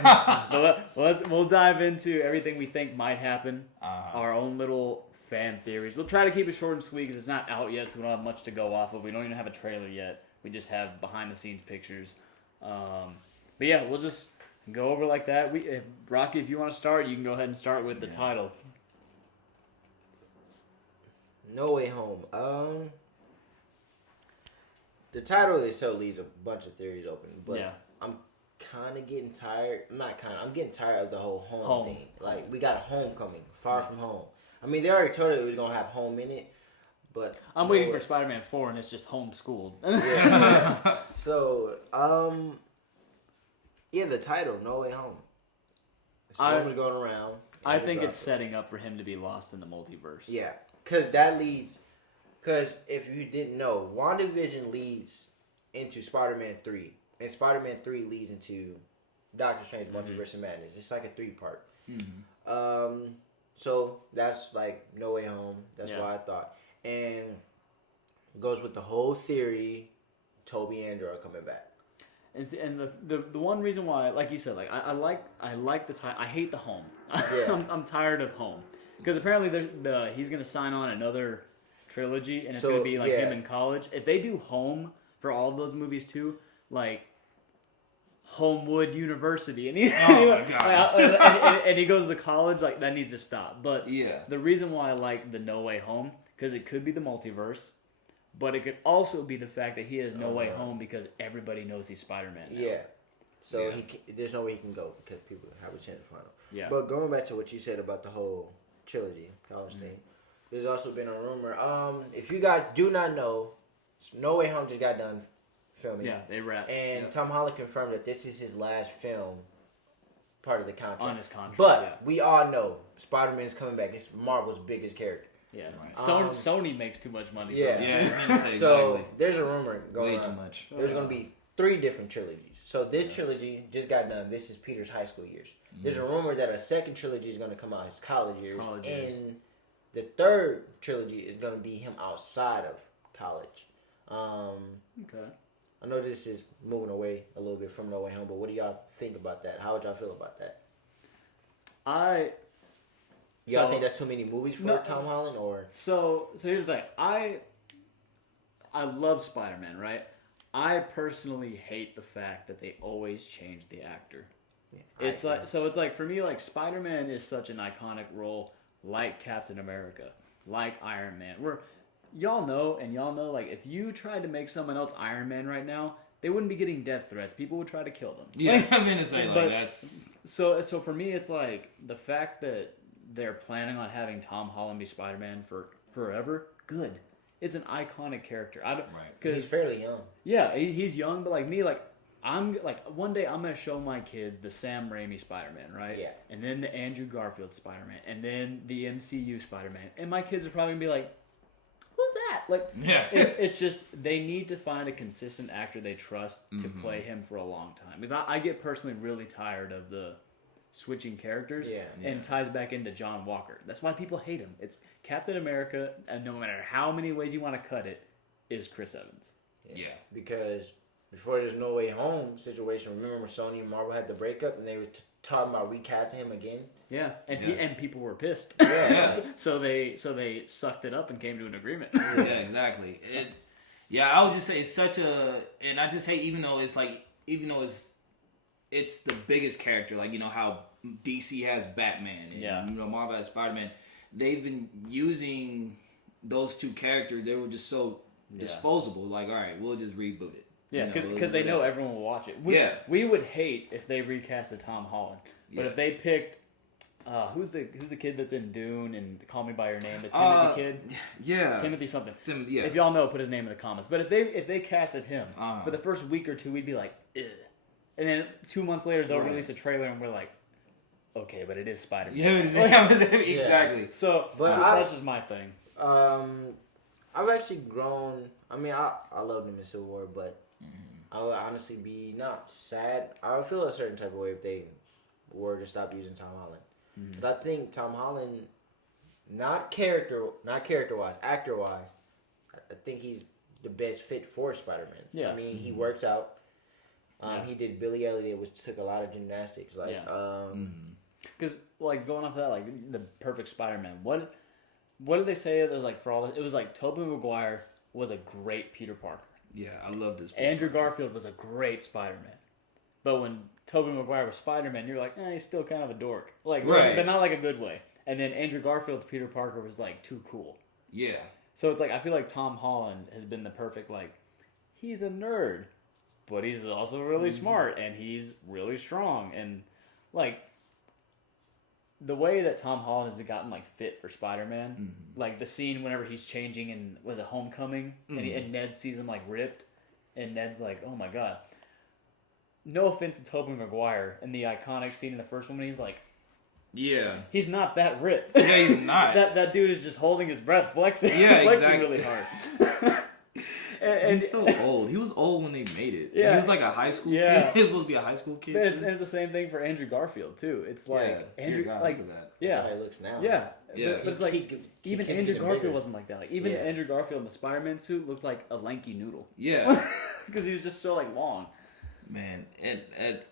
But we'll dive into everything we think might happen. Our own little fan theories. We'll try to keep it short and sweet because it's not out yet, so we don't have much to go off of. We don't even have a trailer yet. We just have behind-the-scenes pictures. But yeah, we'll just go over like that. Rocky, if you want to start, you can go ahead and start with the title. No Way Home. The title itself leaves a bunch of theories open, but I'm kind of getting tired. I'm getting tired of the whole home thing. Like, we got a homecoming, far from home. I mean, they already told us it was going to have home in it, but... I'm waiting for Spider-Man 4, and it's just homeschooled. Yeah. So, the title, No Way Home. Spider-Man's going around. I think it's setting up for him to be lost in the multiverse. Yeah, because that leads... Because if you didn't know, WandaVision leads into Spider-Man 3, and Spider-Man 3 leads into Doctor Strange Multiverse of Madness. It's like a 3-part. So that's like No Way Home. That's what I thought. And it goes with the whole theory, Toby and Andrew are coming back. And the one reason why, like you said, like I like the title. I hate the home. Yeah. I'm tired of home. Because apparently he's going to sign on another trilogy, and it's going to be like him in college. If they do Home for all of those movies too, like Homewood University, and he goes to college, like that needs to stop. But the reason why I like the No Way Home, because it could be the multiverse, but it could also be the fact that he has no way home because everybody knows he's Spider-Man now. Yeah. So there's no way he can go because people have a chance to find him. Yeah. But going back to what you said about the whole trilogy college thing, there's also been a rumor. If you guys do not know, No Way Home just got done filming. Yeah, they wrapped. And Tom Holland confirmed that this is his last film, part of the contract. On his contract. But we all know Spider-Man is coming back. It's Marvel's biggest character. Yeah. Sony makes too much money. Yeah. So there's a rumor going way on. too much. There's going to be 3 different trilogies. So this trilogy just got done. This is Peter's high school years. There's a rumor that a second trilogy is going to come out his college years. And the third trilogy is going to be him outside of college. Okay. I know this is moving away a little bit from No Way Home, but what do y'all think about that? How would y'all feel about that? Y'all think that's too many movies for Tom Holland, or? So here's the thing. I love Spider-Man, right? I personally hate the fact that they always change the actor. Yeah, it's like for me, like Spider-Man is such an iconic role, like Captain America, like Iron Man. Y'all know, like if you tried to make someone else Iron Man right now, they wouldn't be getting death threats. People would try to kill them. Yeah, I'm gonna say that's so for me, it's like the fact that they're planning on having Tom Holland be Spider-Man for forever. Good. It's an iconic character. Because he's fairly young. Yeah, he's young, but like me, I'm one day I'm gonna show my kids the Sam Raimi Spider-Man, right? Yeah. And then the Andrew Garfield Spider-Man, and then the MCU Spider-Man, and my kids are probably gonna be like, "Who's that?" Like, it's just they need to find a consistent actor they trust to play him for a long time. Because I get personally really tired of the switching characters, and ties back into John Walker. That's why people hate him. It's Captain America, and no matter how many ways you want to cut it, is Chris Evans. Yeah. Because before there's No Way Home situation, remember when Sony and Marvel had the breakup and they were talking about recasting him again? Yeah, and people were pissed. Yeah. So they sucked it up and came to an agreement. Yeah, exactly. I would just say it's such a, and I just hate even though it's the biggest character, like you know how DC has Batman and you know Marvel has Spider-Man. They've been using those two characters. They were just so disposable. Like, all right, we'll just reboot it. Yeah, because they know everyone will watch it. We would hate if they recasted Tom Holland, but if they picked who's the kid that's in Dune and Call Me by Your Name, the Timothy kid. Yeah, Timothy something. Yeah. If y'all know, put his name in the comments. But if they casted him for the first week or two, we'd be like, ugh. And then 2 months later, they'll release a trailer, and we're like, okay, but it is Spider-Man. Yeah, exactly. So that's just my thing. I've actually grown. I mean, I loved him in Civil War, but I would honestly be not sad. I would feel a certain type of way if they were to stop using Tom Holland. But I think Tom Holland, not character-wise, actor-wise, I think he's the best fit for Spider-Man. Yeah. I mean, he works out. He did Billy Elliot, which took a lot of gymnastics. Because going off of that, like the perfect Spider-Man. What did they say? It was like for all it was like Tobey Maguire was a great Peter Parker. Yeah, I love this. Andrew Garfield was a great Spider-Man. But when Tobey Maguire was Spider-Man, you're like, he's still kind of a dork. Like, but not like a good way. And then Andrew Garfield's Peter Parker was like too cool. Yeah. So it's like I feel like Tom Holland has been the perfect he's a nerd. But he's also really smart, and he's really strong, and the way that Tom Holland has gotten fit for Spider-Man, like the scene whenever he's changing in was it Homecoming, and Ned sees him ripped, and Ned's like, oh my god. No offense to Tobey Maguire, and the iconic scene in the first one when he's like, he's not that ripped. Yeah, he's not. that dude is just holding his breath, flexing, flexing really hard. And he's so old. He was old when they made it. Yeah. He was like a high school kid. He was supposed to be a high school kid. And it's the same thing for Andrew Garfield too. It's Andrew that's how he looks now. Yeah. But it's even Andrew Garfield wasn't like that. Even Andrew Garfield in the Spider-Man suit looked like a lanky noodle. Yeah. Because he was just so long. Man, and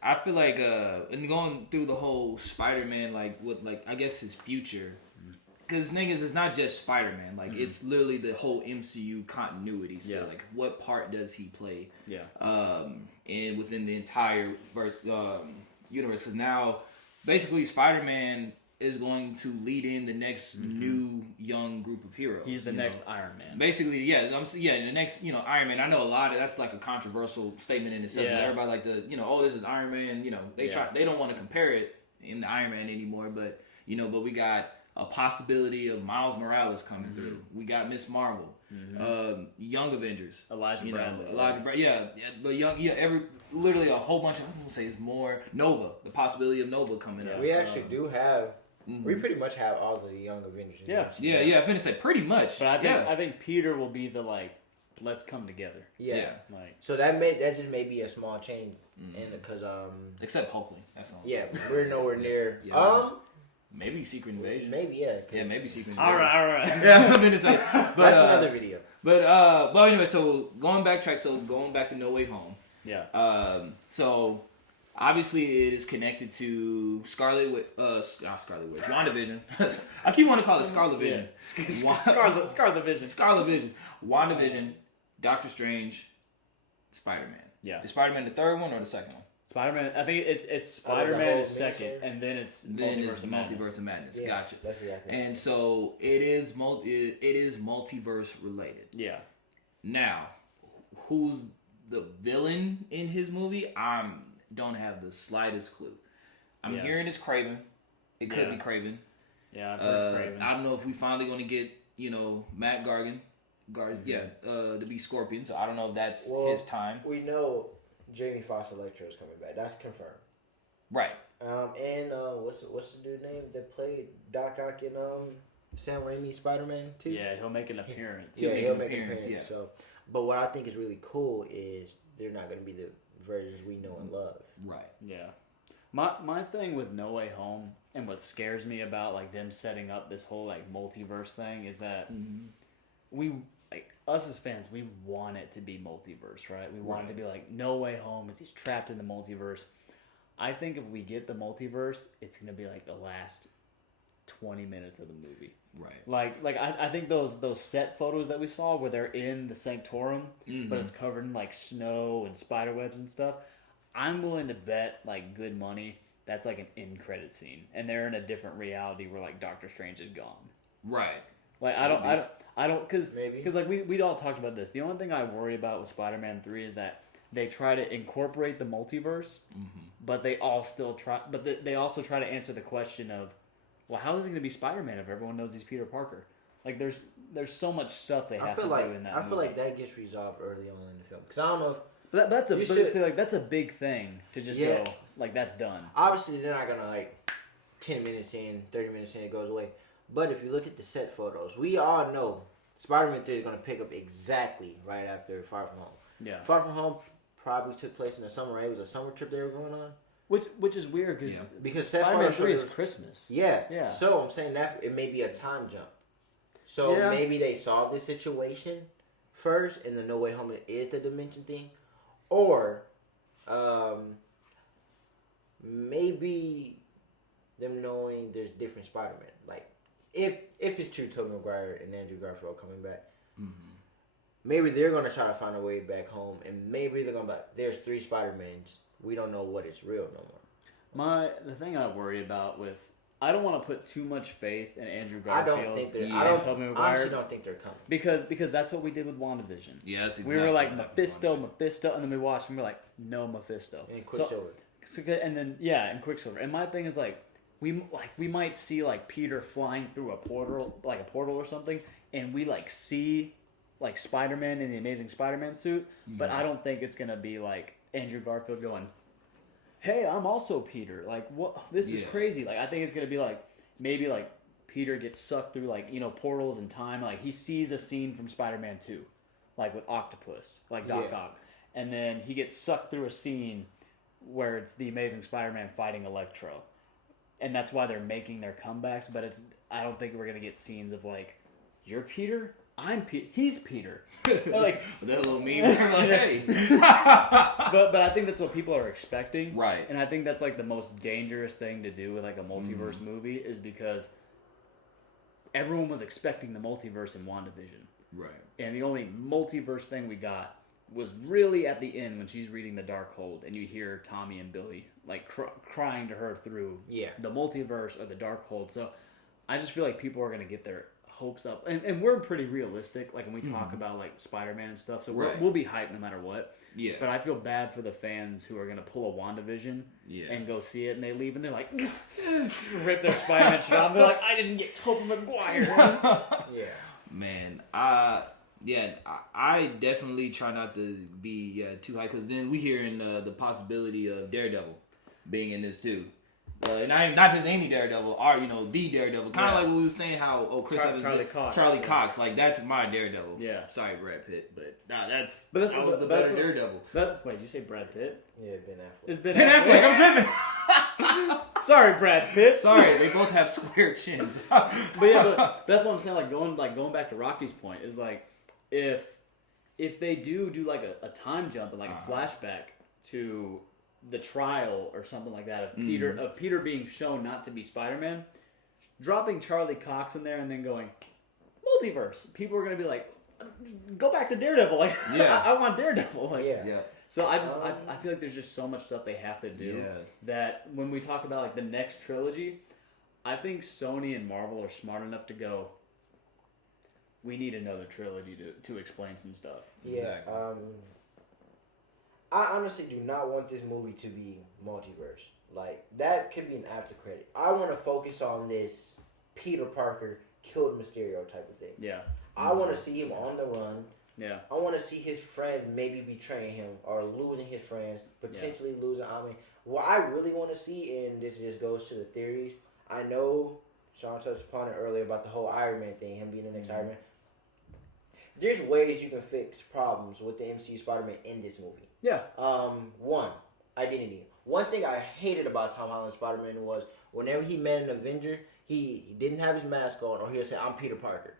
I feel like and going through the whole Spider-Man with I guess his future. Because niggas, it's not just Spider-Man. It's literally the whole MCU continuity still. Yeah. What part does he play? Yeah. And within the entire universe. Because now, basically, Spider-Man is going to lead in the next new young group of heroes. He's the next Iron Man. Basically, the next, Iron Man. I know a lot of that's like a controversial statement in itself. Yeah. Everybody like this is Iron Man. They don't want to compare it in the Iron Man anymore, but but we got a possibility of Miles Morales coming through. We got Miss Marvel, Young Avengers, Elijah Bradley, literally a whole bunch of, I was gonna say it's more Nova, the possibility of Nova coming up. We actually do have. We pretty much have all the Young Avengers. I was gonna say pretty much. But I think Peter will be the let's come together. Yeah. Like, so that just may be a small change, because except Hulkling, that's all. Yeah, we're nowhere near. Maybe Secret Invasion. Maybe maybe Secret Invasion. all right. Yeah, I'm gonna say. But, that's another video. But anyway, so going back to No Way Home. Yeah. So obviously it is connected to WandaVision. I keep wanting to call it Scarlet Vision. Scarlet Vision. Scarlet Vision. WandaVision, Doctor Strange, Spider-Man. Yeah. Is Spider-Man the third one or the second one? Spider-Man. I think it's Spider-Man is second, and then it's Multiverse of Madness. Yeah, Gotcha. That's exactly. And so it is multiverse related. Yeah. Now, who's the villain in his movie? I don't have the slightest clue. I'm hearing it's Kraven. It could be Kraven. Yeah, I've heard Kraven. I don't know if we finally going to get Matt Gargan, to be Scorpion. So I don't know if that's his time. We know Jamie Foxx Electro is coming back. That's confirmed. Right. And what's the dude name that played Doc Ock in Sam Raimi's Spider-Man 2? Yeah, he'll make an appearance. He'll make an appearance. Yeah. So, but what I think is really cool is they're not going to be the versions we know and love. Right. Yeah. My thing with No Way Home and what scares me about them setting up this whole multiverse thing is that we us as fans, we want it to be multiverse, right? We want it to be No Way Home is he's trapped in the multiverse. I think if we get the multiverse, it's gonna be the last 20 minutes of the movie. Right. I think those set photos that we saw where they're in the Sanctorum, but it's covered in snow and spider webs and stuff. I'm willing to bet good money that's an end credit scene, and they're in a different reality where Doctor Strange is gone. Right. I don't because we all talked about this. The only thing I worry about with Spider-Man 3 is that they try to incorporate the multiverse, but they also try to answer the question of, well, how is he going to be Spider-Man if everyone knows he's Peter Parker? There's so much stuff they have to do in that. I feel like that gets resolved early on in the film because I don't know if. That's a big thing to just go that's done. Obviously, they're not gonna 10 minutes in, 30 minutes in, it goes away. But if you look at the set photos, we all know Spider-Man 3 is gonna pick up exactly right after Far From Home. Yeah. Far From Home probably took place in the summer. Right? It was a summer trip they were going on. Which is weird because Spider-Man 3 is Christmas. Yeah. So I'm saying that it may be a time jump. So maybe they solve this situation first, and the No Way Home is the dimension thing. Or, maybe them knowing there's different Spider-Man. If it's true Tobey Maguire and Andrew Garfield coming back, maybe they're going to try to find a way back home. And maybe they're going to be like, there's 3 Spider-Mans. We don't know what is real no more. The thing I worry about with... I don't want to put too much faith in Andrew Garfield. I don't think they're... Tobey Maguire, I honestly don't think they're coming. Because that's what we did with WandaVision. Yeah, that's exactly. We were like, Mephisto, and then we watched and we're like, no Mephisto. And Quicksilver. And Quicksilver. And my thing is we might see Peter flying through a portal, a portal or something, and we see Spider-Man in the Amazing Spider-Man suit, but I don't think it's gonna be Andrew Garfield going, hey, I'm also Peter. What? This is crazy. I think it's gonna be maybe Peter gets sucked through portals in time. He sees a scene from Spider-Man 2, with Octopus, Doc Ock, and then he gets sucked through a scene where it's the Amazing Spider-Man fighting Electro, and that's why they're making their comebacks. But I don't think we're gonna get scenes of you're Peter. I'm Peter. He's Peter. That little meme. Hey. but I think that's what people are expecting. Right. And I think that's the most dangerous thing to do with a multiverse movie is because everyone was expecting the multiverse in WandaVision. Right. And the only multiverse thing we got was really at the end when she's reading the Darkhold and you hear Tommy and Billy like crying to her through the multiverse or the Darkhold. So I just feel like people are gonna get their hopes up, and we're pretty realistic. Like when we talk about like Spider-Man and stuff, so we'll be hyped no matter what. Yeah. But I feel bad for the fans who are gonna pull a WandaVision and go see it, and they leave and they're like, rip their Spider-Man shit off. They're like, I didn't get Tobey Maguire. Man, I definitely try not to be too high, because then we hearing the possibility of Daredevil being in this too. And not just any Daredevil, or the Daredevil. Kind of like what we were saying, how Chris Evans, Charlie Cox, like that's my Daredevil. Yeah, sorry Brad Pitt, but that was the better Daredevil. Wait, did you say Brad Pitt? Yeah, Ben Affleck. It's Ben Affleck. I'm tripping. Sorry, Brad Pitt. Sorry, they both have square chins. but that's what I'm saying. Like going back to Rocky's point is like if they do like a time jump and like a flashback to the trial or something like that of Peter being shown not to be Spider-Man, dropping Charlie Cox in there and then going multiverse, people are gonna be like, go back to Daredevil. Like, I want Daredevil. Like, So I feel like there's just so much stuff they have to do that when we talk about like the next trilogy, I think Sony and Marvel are smart enough to go, we need another trilogy to explain some stuff. Yeah. Exactly. I honestly do not want this movie to be multiverse. Like, that could be an after credit. I want to focus on this Peter Parker killed Mysterio type of thing. Yeah. I want to see him on the run. Yeah. I want to see his friends maybe betraying him or losing his friends, potentially losing. I mean, what I really want to see, and this just goes to the theories, I know Sean touched upon it earlier about the whole Iron Man thing, him being the next Iron Man. There's ways you can fix problems with the MCU Spider-Man in this movie. Yeah. One, identity. One thing I hated about Tom Holland's Spider-Man was whenever he met an Avenger, he didn't have his mask on, or he would say, "I'm Peter Parker."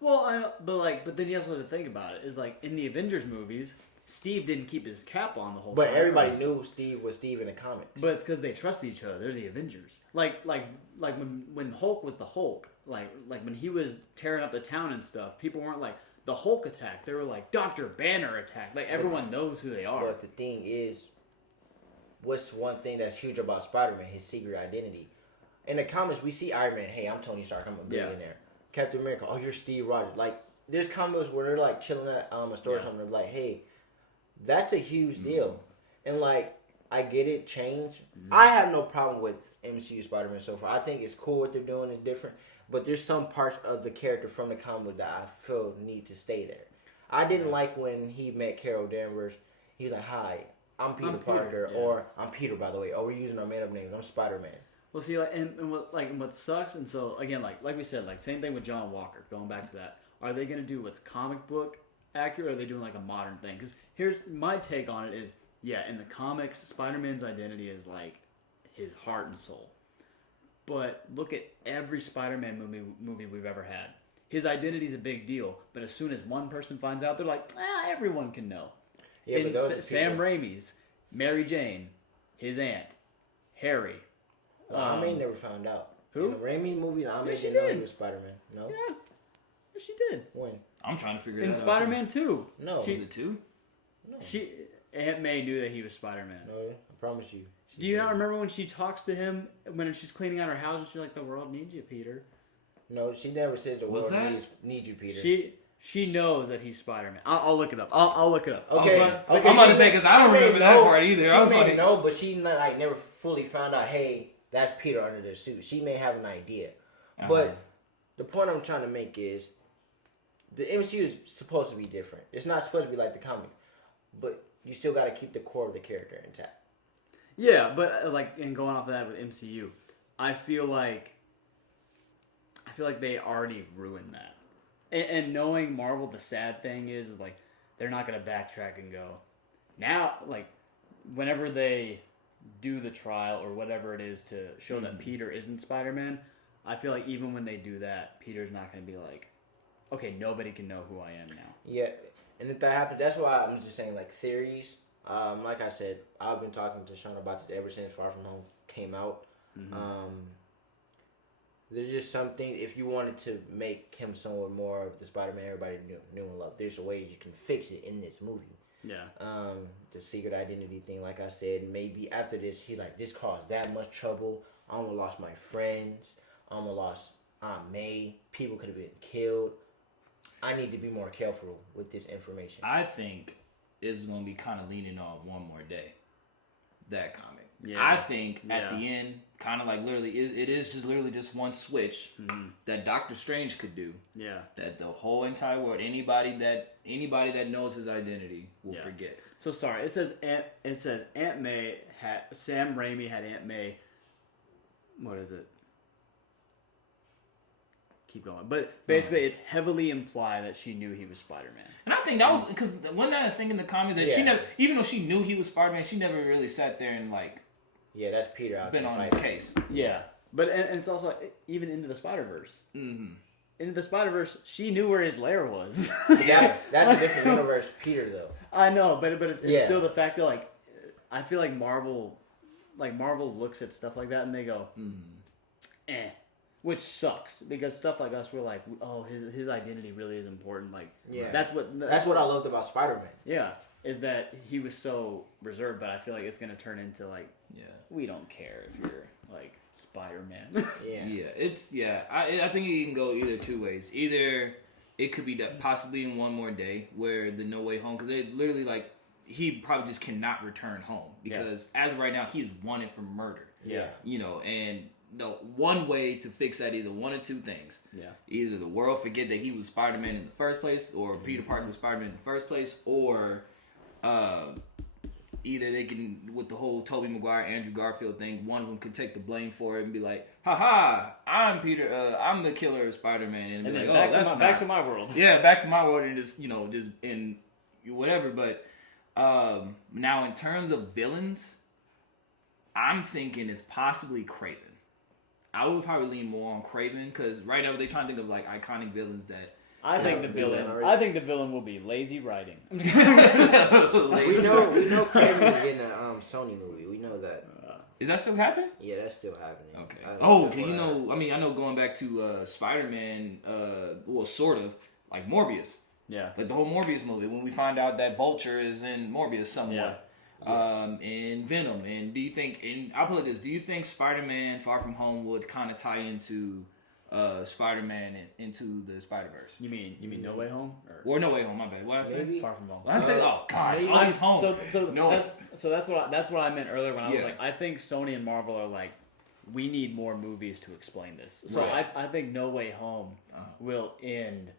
Well, but then you also have to think about it. Is like in the Avengers movies, Steve didn't keep his cap on the whole time. But everybody knew Steve was Steve in the comics. But it's because they trusted each other. They're the Avengers. Like when Hulk was the Hulk, like when he was tearing up the town and stuff, people weren't like, the Hulk attack. They were like, Dr. Banner attack. Like, everyone knows who they are. But the thing is, what's one thing that's huge about Spider-Man? His secret identity. In the comics, we see Iron Man, hey, I'm Tony Stark, I'm a billionaire. Yeah. Captain America, oh, you're Steve Rogers. Like, there's comics where they're like chilling at a store or something. They're like, hey, that's a huge deal. And like, I get it, change. I have no problem with MCU Spider-Man so far. I think it's cool what they're doing, it's different. But there's some parts of the character from the comic that I feel need to stay there. I didn't like when he met Carol Danvers. He was like, hi, I'm Peter Parker. Yeah. Or, I'm Peter, by the way. Or, we're using our made-up names. I'm Spider-Man. Well, see, like, and what sucks, and so, again, like we said, like, same thing with John Walker, going back to that. Are they going to do what's comic book accurate, or are they doing, like, a modern thing? Because here's my take on it is, in the comics, Spider-Man's identity is, like, his heart and soul. But look at every Spider-Man movie we've ever had. His identity's a big deal, but as soon as one person finds out, they're like, everyone can know. Yeah, in Sam Raimi's, Mary Jane, his aunt, Harry. Well, Aunt May never found out. Who? In the Raimi movies, Aunt May didn't know he was Spider-Man. No? Yeah. Yes, she did. When? I'm trying to figure it out. In Spider-Man 2. No. Was it 2? No. Aunt May knew that he was Spider-Man. No, I promise you. Do you not remember when she talks to him when she's cleaning out her house and she's like, the world needs you, Peter? No, she never says the world needs you, Peter. She knows that he's Spider-Man. I'll look it up. I'll look it up. Okay. I'm about to say, because I don't remember that part either. I was like, no, but she never fully found out, hey, that's Peter under their suit. She may have an idea. But the point I'm trying to make is the MCU is supposed to be different. It's not supposed to be like the comics. But you still got to keep the core of the character intact. Yeah, but like, and going off of that with MCU, I feel like they already ruined that. And knowing Marvel, the sad thing is like they're not gonna backtrack and go now. Like whenever they do the trial or whatever it is to show that Peter isn't Spider-Man, I feel like even when they do that, Peter's not gonna be like, okay, nobody can know who I am now. Yeah, and if that happens, that's why I'm just saying like theories. Like I said, I've been talking to Sean about this ever since Far From Home came out. There's just something, if you wanted to make him somewhat more of the Spider-Man everybody knew and loved, there's ways you can fix it in this movie. Yeah. The secret identity thing, like I said, maybe after this, he's like, this caused that much trouble. I almost lost my friends. I almost lost Aunt May. People could have been killed. I need to be more careful with this information. I think it's going to be kind of leaning on One More Day. That comic. Yeah. I think at the end, kind of like literally, it is just literally just one switch that Doctor Strange could do. Yeah. That the whole entire world, anybody that knows his identity will forget. So sorry, it says Aunt May had Sam Raimi had Aunt May. What is it? Keep going. But basically, it's heavily implied that she knew he was Spider-Man. And I think that was because one other thing in the comics that she never, even though she knew he was Spider-Man, she never really sat there and like. Yeah, that's Peter. Been on his case. Yeah, but and it's also even into the Spider-Verse. Mm-hmm. Into the Spider-Verse, she knew where his lair was. That's a different universe, Peter. Though I know, but it's still the fact that like I feel like Marvel looks at stuff like that and they go, eh. Which sucks because stuff like us, we're like, oh, his identity really is important. Like, that's what I loved about Spider-Man. Yeah, is that he was so reserved, but I feel like it's gonna turn into like, we don't care if you're like Spider-Man. I think it can go either two ways. Either it could be that possibly in One More Day where the No Way Home, because they literally like he probably just cannot return home because as of right now he's wanted for murder. Yeah, you know and. No, one way to fix that either one or two things. Yeah. Either the world forget that he was Spider-Man in the first place, or Peter Parker was Spider-Man in the first place, or either they can, with the whole Tobey Maguire, Andrew Garfield thing, one of them could take the blame for it and be like, haha, I'm Peter, I'm the killer of Spider-Man. And be like, back to my world. Yeah, back to my world and just, just in whatever. But now in terms of villains, I'm thinking it's possibly Kraven. I would probably lean more on Kraven because right now they're trying to think of like iconic villains that. I think the villain will be lazy writing. we know Kraven is getting a Sony movie. We know that. Is that still happening? Yeah, that's still happening. Okay. I know going back to Spider-Man, well, sort of like Morbius. Yeah. Like the whole Morbius movie when we find out that Vulture is in Morbius somewhat. Yeah. And Venom. And do you think? And I'll put it this: do you think Spider-Man: Far From Home would kind of tie into Spider-Man into the Spider-Verse? You mean No Way Home? Or No Way Home? My bad. What I say? Maybe. Far From Home. What I say? Oh God, all these homes. So that's what I meant earlier when I was like, I think Sony and Marvel are like, we need more movies to explain this. So I think No Way Home will end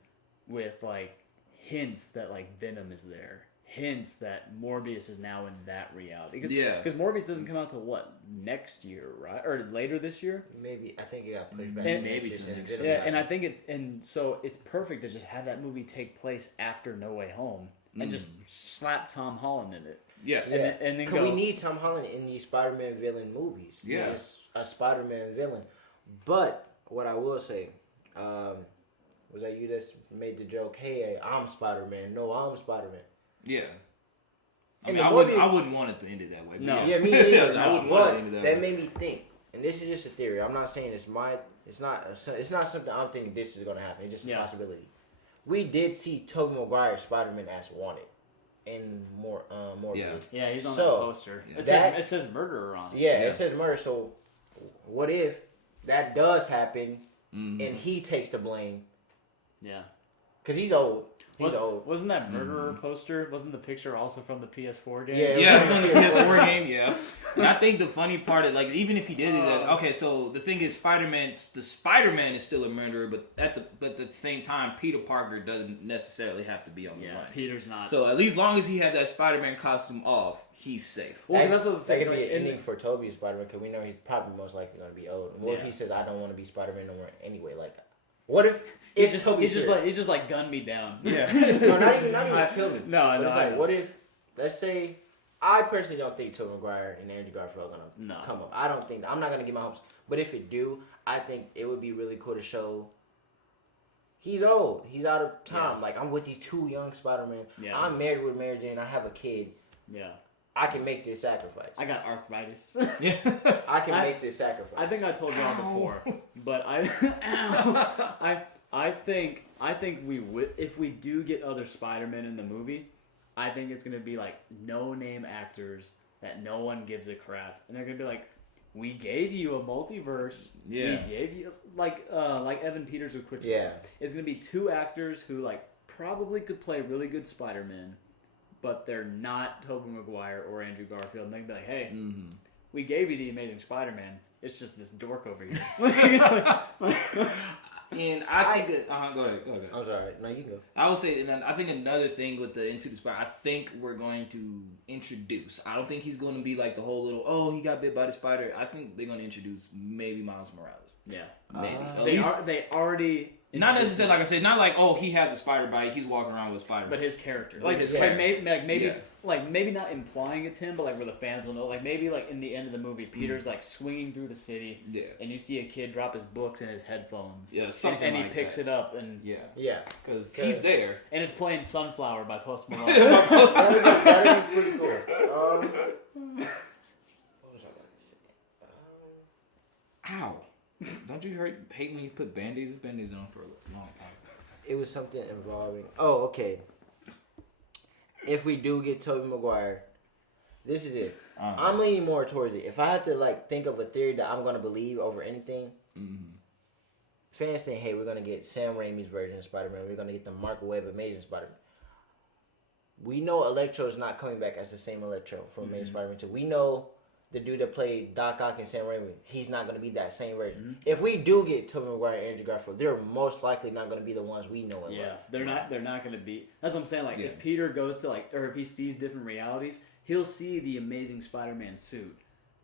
with like hints that like Venom is there. Hints that Morbius is now in that reality. Because Morbius doesn't come out till what? Next year, right? Or later this year? Maybe. I think it got pushed back. Maybe to next year. Yeah, and I think so it's perfect to just have that movie take place after No Way Home and just slap Tom Holland in it. Yeah. And then we need Tom Holland in these Spider-Man villain movies. Yeah. It's a Spider-Man villain. But what I will say, was that you just made the joke, hey, I'm Spider-Man. No, I'm Spider-Man. Yeah. I wouldn't want it to end it that way. No. Yeah, me neither. I wouldn't want it to end it that way. That made me think. And this is just a theory. I'm not saying it's not something I'm thinking this is going to happen. It's just a possibility. We did see Tobey Maguire Spider-Man as wanted in more Yeah, he's on that poster. It says murderer on it. Yeah, it says murder. So what if that does happen and he takes the blame? Yeah. Because he's old. Wasn't that murderer poster? Wasn't the picture also from the PS4 game? Yeah, from the PS4 game. Yeah, and I think the funny part is like even if he did that, okay. So the thing is, the Spider-Man is still a murderer, but at the same time, Peter Parker doesn't necessarily have to be on the run. Peter's not. So at least long as he had that Spider-Man costume off, he's safe. Well, that's what's going to be an ending for Tobey Spider-Man because we know he's probably most likely going to be old. And what if he says, "I don't want to be Spider-Man no more anyway"? Like, what if? He's just like gun me down. Yeah. No, not even kill me. No, but it's like, what if? Let's say, I personally don't think Tobey Maguire and Andrew Garfield are gonna come up. I'm not gonna get my hopes. But if it do, I think it would be really cool to show. He's old. He's out of time. Yeah. Like I'm with these two young Spider-Man. Yeah. I'm married with Mary Jane. I have a kid. Yeah. I can make this sacrifice. I got arthritis. I can make this sacrifice. I think I told y'all before. But I think we would, if we do get other Spider-Men in the movie, I think it's gonna be like no-name actors that no one gives a crap, and they're gonna be like, we gave you a multiverse. Yeah. We gave you like Evan Peters with Quicksilver. Yeah. It's gonna be two actors who like probably could play really good Spider-Man, but they're not Tobey Maguire or Andrew Garfield. And they can be like, hey, we gave you the Amazing Spider-Man. It's just this dork over here. And I think that... Go ahead. I'm sorry. No, you can go. I would say, and I think another thing with the Into the Spider, I think we're going to introduce... I don't think he's going to be like the whole little, oh, he got bit by the spider. I think they're going to introduce maybe Miles Morales. Yeah. Maybe. They already... Not necessarily, like I said, not like, oh, he has a spider bite, he's walking around with a spider. But his character. Maybe not implying it's him, but like where the fans will know. Like maybe like in the end of the movie, Peter's like swinging through the city, and you see a kid drop his books and his headphones. Yeah, something and like he picks that. it up and Yeah. Because he's there. And it's playing Sunflower by Post Malone. That'd be pretty cool. What was I about to say? Ow. Don't you hate when you put Band-Aids? This Band-Aids on for a long time. It was something involving... Oh, okay. If we do get Tobey Maguire, this is it. I'm leaning more towards it. If I had to like think of a theory that I'm going to believe over anything, fans think, hey, we're going to get Sam Raimi's version of Spider-Man. We're going to get the Mark Webb Amazing Spider-Man. We know Electro's not coming back as the same Electro from Amazing Spider-Man 2. We know the dude that played Doc Ock and Sam Raimi, he's not going to be that same version. If we do get Tobey Maguire and Andrew Garfield, they're most likely not going to be the ones we know. They're not going to be. That's what I'm saying. Like if Peter goes to like, or if he sees different realities, he'll see the Amazing Spider-Man suit,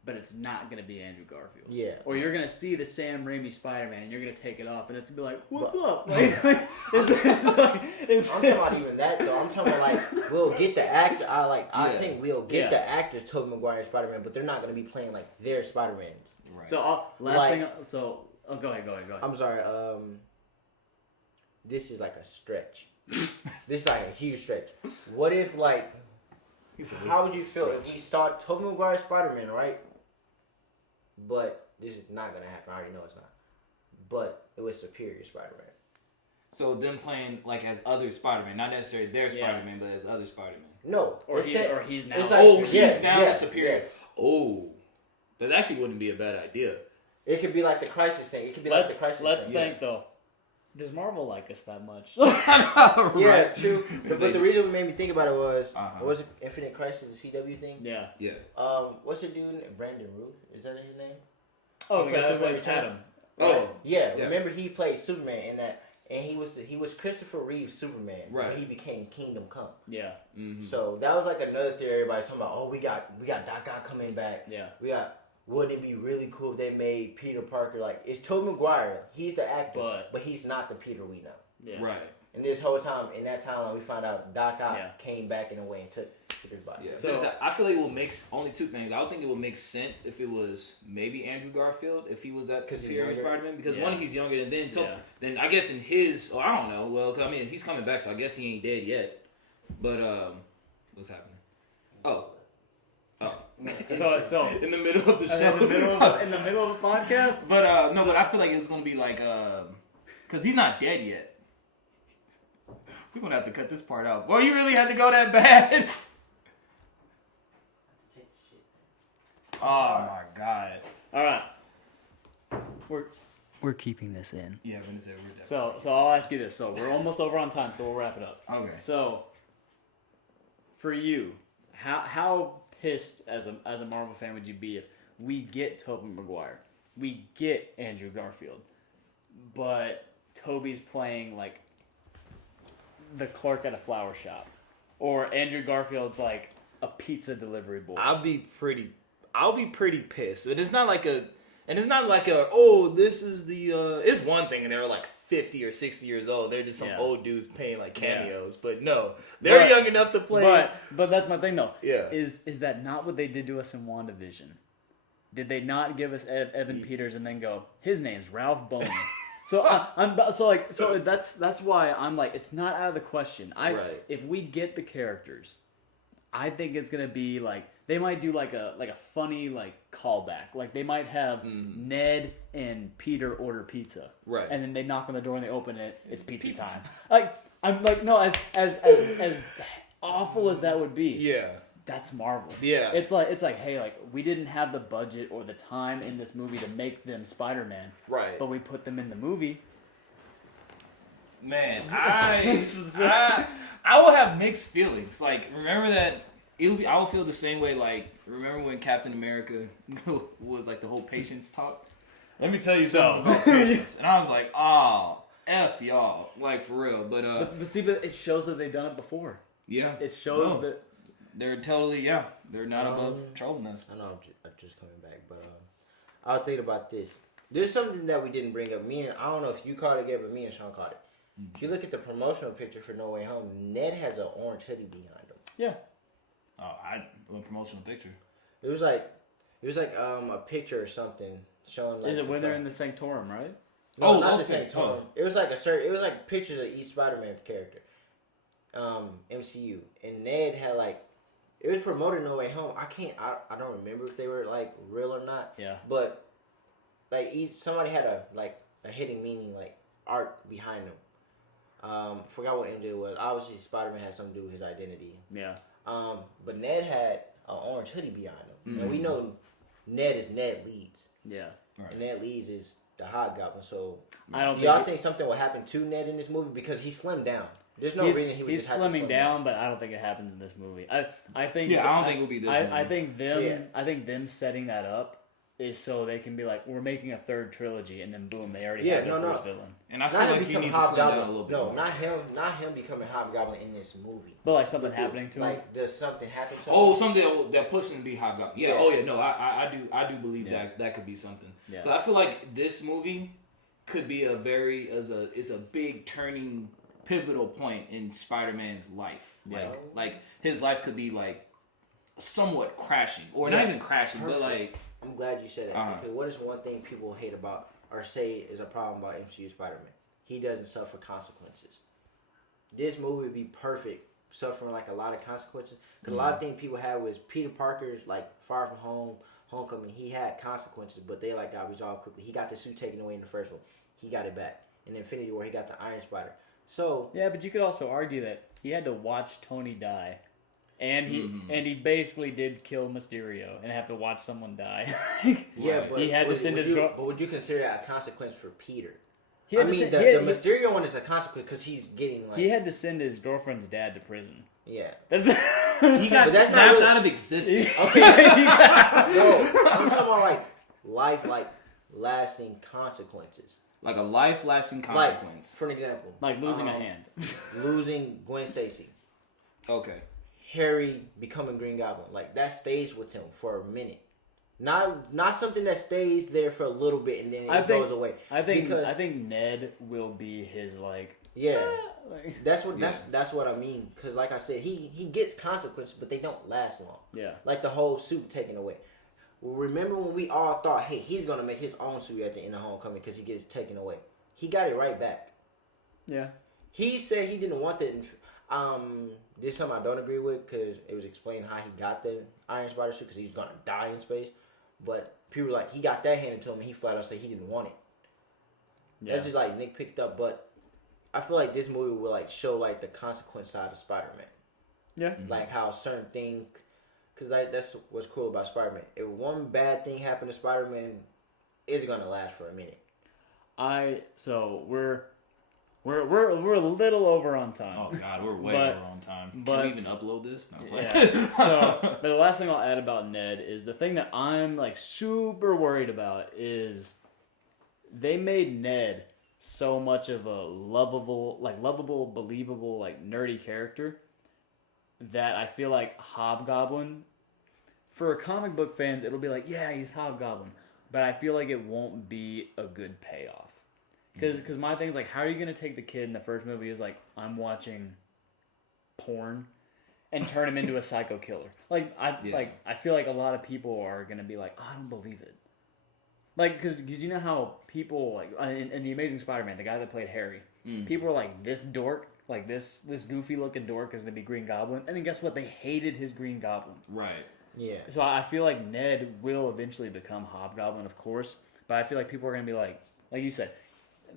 but it's not going to be Andrew Garfield. Yeah. Or you're going to see the Sam Raimi Spider-Man, and you're going to take it off, and it's going to be like, what's up? Like, I'm talking about even that though. I'm talking about like we'll get the actor. I think we'll get the actors Tobey Maguire and Spider-Man, but they're not going to be playing like their Spider-Mans. Right. So last thing. So go ahead. I'm sorry. This is like a stretch. This is like a huge stretch. What if like? How would you feel if we start Tobey Maguire Spider-Man, right? But this is not gonna happen. I already know it's not. But it was Superior Spider-Man. So them playing like as other Spider-Man, not necessarily their Spider-Man, but as other Spider-Man. No, he's now. Like, he's now the Superior. Yes. Oh, that actually wouldn't be a bad idea. It could be like the Crisis thing. It could be like the Crisis. Let's think though. Does Marvel like us that much? Right? Yeah, true. But the reason what made me think about it was it Infinite Crisis, the CW thing? Yeah. What's the dude? Brandon Ruth? Is that his name? Oh, the guy who plays Tatum. Oh, yeah. Remember he played Superman in that, and he was Christopher Reeve's Superman. Right. But he became Kingdom Come. Yeah. So that was like another theory everybody's talking about. Oh, we got Doc Ock coming back. Yeah. Wouldn't it be really cool if they made Peter Parker like it's Tobey Maguire? He's the actor, but he's not the Peter we know. Yeah. Right. And this whole time, in that timeline, we found out Doc Ock came back in a way and took Peter's body. Yeah. So I feel like it will make only two things. I would think it would make sense if it was maybe Andrew Garfield if he was that Superior Spider-Man because one, he's younger, and then I guess in his I don't know. Well, I mean he's coming back, so I guess he ain't dead yet. But what's happening? Oh. So in the middle of the show, in the middle of the podcast. But no, but I feel like it's gonna be like because he's not dead yet. We're gonna have to cut this part out. Boy, you really had to go that bad. Oh my god! All right, we're keeping this in. Yeah, we're definitely. So I'll ask you this. So we're almost over on time, so we'll wrap it up. Okay. So for you, how pissed as a Marvel fan would you be if we get Tobey Maguire, we get Andrew Garfield, but Tobey's playing like the clerk at a flower shop, or Andrew Garfield's like a pizza delivery boy? I'll be pretty pissed. And it's not like oh, this is the it's one thing and they're like 50 or 60 years old. They're just some old dudes paying like cameos. But no, they're young enough to play. But that's my thing though. Yeah. Is that not what they did to us in WandaVision? Did they not give us Evan Peters and then go, his name's Ralph Bohner? So that's why I'm like, it's not out of the question. If we get the characters, I think it's gonna be like they might do like a funny like callback. Like they might have Ned and Peter order pizza, right? And then they knock on the door and they open it. It's pizza time. Like I'm like no, as awful as that would be. Yeah. That's Marvel. Yeah. It's like, hey, like we didn't have the budget or the time in this movie to make them Spider-Man. Right. But we put them in the movie. Man, I will have mixed feelings. Like, remember that I will feel the same way. Like, remember when Captain America was like the whole patience talk? Let me tell you something about patience. And I was like, oh, F y'all. Like, for real. But see, but it shows that they've done it before. Yeah. It shows that. They're totally, they're not above trolling us. I know I'm just coming back, but I was thinking about this. There's something that we didn't bring up. I don't know if you caught it yet, but me and Sean caught it. If you look at the promotional picture for No Way Home, Ned has an orange hoodie behind him. Yeah. Oh, a promotional picture. It was like a picture or something showing. Like, is it when they're in the Sanctorum, right? No, not the Sanctorum. It was like it was like pictures of each Spider-Man character, MCU, and Ned had like. It was promoted No Way Home. I don't remember if they were like real or not. Yeah. But like somebody had a hidden meaning, like art behind them. Forgot what MJ was. Obviously Spider-Man had something to do with his identity. Yeah. But Ned had an orange hoodie behind him. And we know Ned is Ned Leeds. Yeah. Right. And Ned Leeds is the Hobgoblin. So do y'all think something will happen to Ned in this movie? Because he slimmed down. There's no reason he would just have to slimming down, but I don't think it happens in this movie. I think I don't think it will be this movie. I think them setting that up is so they can be like, we're making a third trilogy, and then boom, they already have their first villain. And I feel like he needs to slim down a little bit. No, not him becoming Hobgoblin in this movie. But like something happening to him. Like does something happen to him? Oh, something that pushes him to be Hobgoblin. Yeah. Oh yeah. No, I do believe that could be something. Yeah. But I feel like this movie could be is a big turning. Pivotal point in Spider-Man's life. Like his life could be like somewhat crashing, or not even crashing, but like. I'm glad you said that because what is one thing people hate about or say is a problem about MCU Spider-Man? He doesn't suffer consequences. This movie would be perfect suffering like a lot of consequences because a lot of things people had was Peter Parker's like Far From Home, Homecoming. He had consequences, but they like got resolved quickly. He got the suit taken away in the first one. He got it back. In Infinity War, he got the Iron Spider. So yeah, but you could also argue that he had to watch Tony die, and he basically did kill Mysterio and have to watch someone die. But he had to send his. But would you consider that a consequence for Peter? The Mysterio one is a consequence because he's getting like. He had to send his girlfriend's dad to prison. Yeah, he got snapped out of existence. Okay, no, I'm talking about like lasting consequences. Like a life-lasting consequence. Like, for an example. Like losing a hand. Losing Gwen Stacy. Okay. Harry becoming Green Goblin. Like, that stays with him for a minute. Not something that stays there for a little bit and then it goes away. I think Ned will be his, like... Yeah. That's what I mean. Because, like I said, he gets consequences, but they don't last long. Yeah. Like the whole suit taken away. Remember when we all thought, hey, he's going to make his own suit at the end of Homecoming because he gets taken away. He got it right back. Yeah. He said he didn't want that. This is something I don't agree with because it was explained how he got the Iron Spider suit because he was going to die in space. But people were like, he got that handed to him and he flat out said he didn't want it. Yeah. That's just like Nick picked up. But I feel like this movie will like show like the consequence side of Spider-Man. Yeah. Like how certain things... Because that's what's cool about Spider-Man. If one bad thing happened to Spider-Man, it's gonna last for a minute. We're a little over on time. Oh God, we're way over on time. Can we even upload this? No. Yeah. But the last thing I'll add about Ned is the thing that I'm like super worried about is they made Ned so much of a lovable, believable, like nerdy character. That I feel like Hobgoblin, for comic book fans, it'll be like, yeah, he's Hobgoblin. But I feel like it won't be a good payoff. Because my thing's like, how are you going to take the kid in the first movie who's like, I'm watching porn, and turn him into a psycho killer? I feel like a lot of people are going to be like, oh, I don't believe it. Like, because you know how people, like, in The Amazing Spider-Man, the guy that played Harry, people were like, this dork, like this goofy looking dork is going to be Green Goblin. And then guess what? They hated his Green Goblin. Right. Yeah. So I feel like Ned will eventually become Hobgoblin, of course. But I feel like people are gonna be like you said,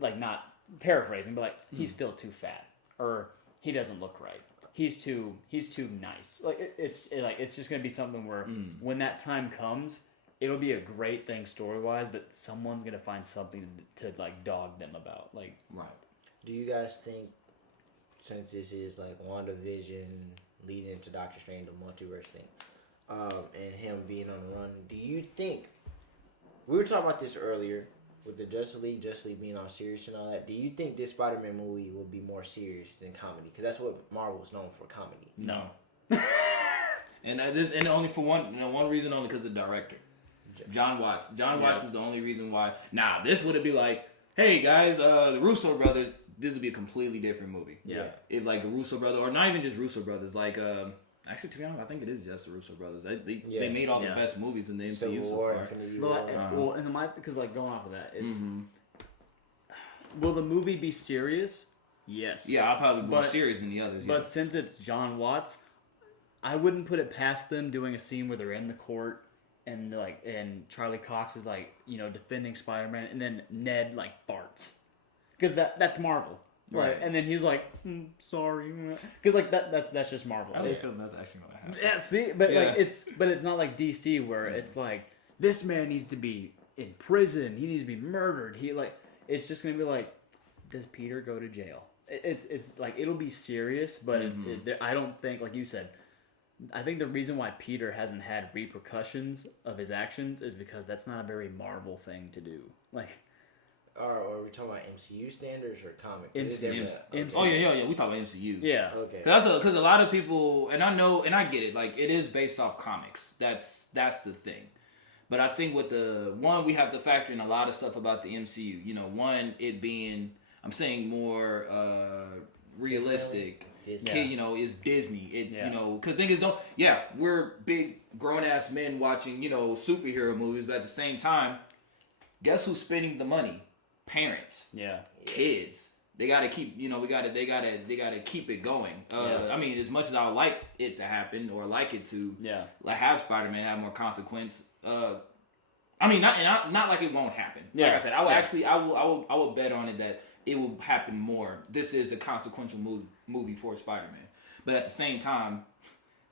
like not paraphrasing, but like he's still too fat, or he doesn't look right. He's too nice. Like it's just gonna be something where when that time comes, it'll be a great thing story wise, but someone's gonna find something to like dog them about. Like, right. Do you guys think, since this is like WandaVision leading into Doctor Strange, the multiverse thing, and him being on the run, do you think, we were talking about this earlier with the Justice League being all serious and all that, do you think this Spider-Man movie will be more serious than comedy? Because that's what Marvel's known for, comedy. No. and only for one reason, only because of the director. John Watts. John Watts is the only reason why. Now, this would be like, hey guys, the Russo brothers, this would be a completely different movie. Yeah. If like a Russo brother, or not even just Russo brothers, like actually to be honest, I think it is just the Russo brothers. They made all the best movies in the MCU so far. Well, and because like going off of that, it's will the movie be serious? Yes. Yeah, I'll probably be more serious than the others. But since it's John Watts, I wouldn't put it past them doing a scene where they're in the court and Charlie Cox is like, defending Spider-Man, and then Ned like farts, because that's Marvel. Right, and then he's like, "Sorry," because like that's just Marvel. I don't feel that's actually gonna happen. Yeah, see, but like it's not like DC where it's like this man needs to be in prison, he needs to be murdered. It's just gonna be like, does Peter go to jail? It's like it'll be serious, but I don't think, like you said, I think the reason why Peter hasn't had repercussions of his actions is because that's not a very Marvel thing to do. Like. Or are we talking about MCU standards or comic? MCU. Oh yeah. We talk about MCU. Yeah. Okay. Because a lot of people, and I know, and I get it. Like, it is based off comics. That's the thing. But I think with we have to factor in a lot of stuff about the MCU. One, it being, I'm saying more realistic. Disney. Is Disney. It's because thing is, we're big grown ass men watching superhero movies, but at the same time, guess who's spending the money? Parents, kids. They gotta keep, they gotta keep it going. I mean, as much as I would like it to happen or like it to, like have Spider-Man have more consequence. I mean, not like it won't happen. Like I said, I will bet on it that it will happen more. This is the consequential movie for Spider-Man. But at the same time,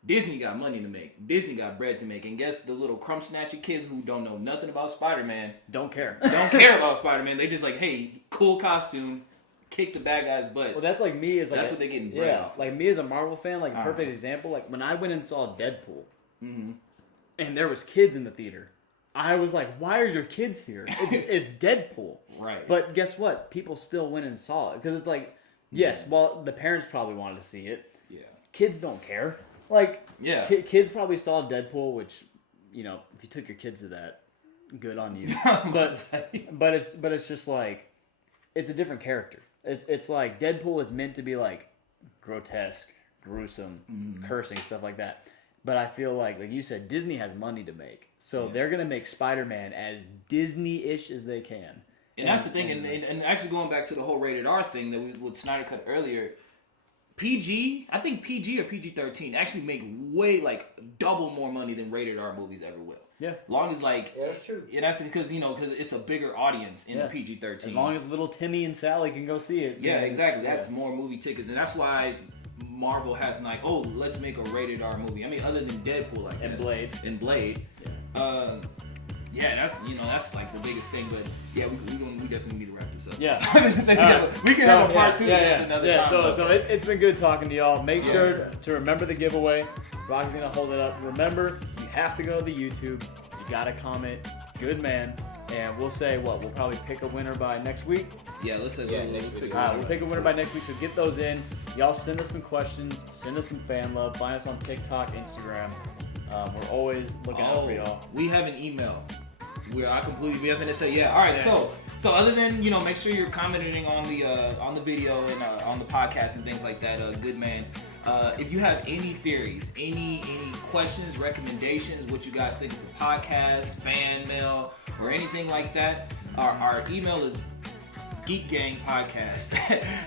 Disney got money to make. Disney got bread to make. And guess the little crumb snatching kids who don't know nothing about Spider-Man. Don't care About Spider-Man. They just like, hey, cool costume, kick the bad guy's butt. Well, that's like me as like... That's what they're getting bread off. Like me as a Marvel fan, like a perfect example, like when I went and saw Deadpool, and there was kids in the theater, I was like, why are your kids here? It's Deadpool. Right. But guess what? People still went and saw it. Because it's like, yes, well, the parents probably wanted to see it. Yeah. Kids don't care. Like, kids probably saw Deadpool, which, if you took your kids to that, good on you. but it's just like, it's a different character. It's like Deadpool is meant to be like grotesque, gruesome, cursing, stuff like that. But I feel like you said, Disney has money to make, so they're gonna make Spider-Man as Disney-ish as they can. And that's the thing. And actually going back to the whole rated R thing that we with Snyder Cut earlier. I think PG or PG-13 actually make way double more money than rated R movies ever will. Yeah. Long as that's true. And that's because because it's a bigger audience in the PG-13. As long as little Timmy and Sally can go see it. Yeah, exactly. That's more movie tickets, and that's why Marvel has let's make a rated R movie. I mean, other than Deadpool, and Blade. Yeah. That's like the biggest thing. But yeah, we definitely need to wrap this up. Yeah. We can have a part 2 of this another time. So it's been good talking to y'all. Make sure to remember the giveaway. Rocky's gonna hold it up. Remember, you have to go to the YouTube. You gotta comment. Good man. And we'll say we'll probably pick a winner by next week. Yeah, let's say next week. We'll pick a winner by next week. So get those in. Y'all send us some questions. Send us some fan love. Find us on TikTok, Instagram. We're always looking out for y'all. We have an email where we have to say all right. So other than make sure you're commenting on the video and on the podcast and things like that. Good man. If you have any theories, any questions, recommendations, what you guys think of the podcast, fan mail, or anything like that, our email is geekgangpodcast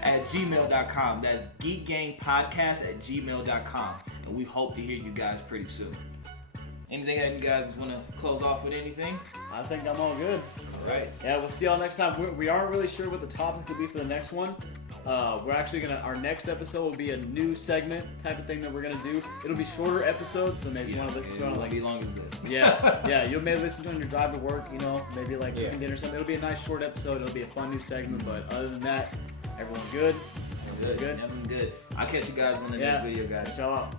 at gmail.com. That's geekgangpodcast at gmail.com. And we hope to hear you guys pretty soon. Anything that you guys want to close off with? Anything? I think I'm all good. All right. Yeah, we'll see y'all next time. We aren't really sure what the topics will be for the next one. We're actually our next episode will be a new segment type of thing that we're gonna do. It'll be shorter episodes, so maybe you want to listen to it on like be long as this. Yeah, you'll maybe listen to it on your drive to work. Maybe like cooking dinner or something. It'll be a nice short episode. It'll be a fun new segment. But other than that, everyone good. Good. Good. I'll catch you guys on the next video, guys. Shout out.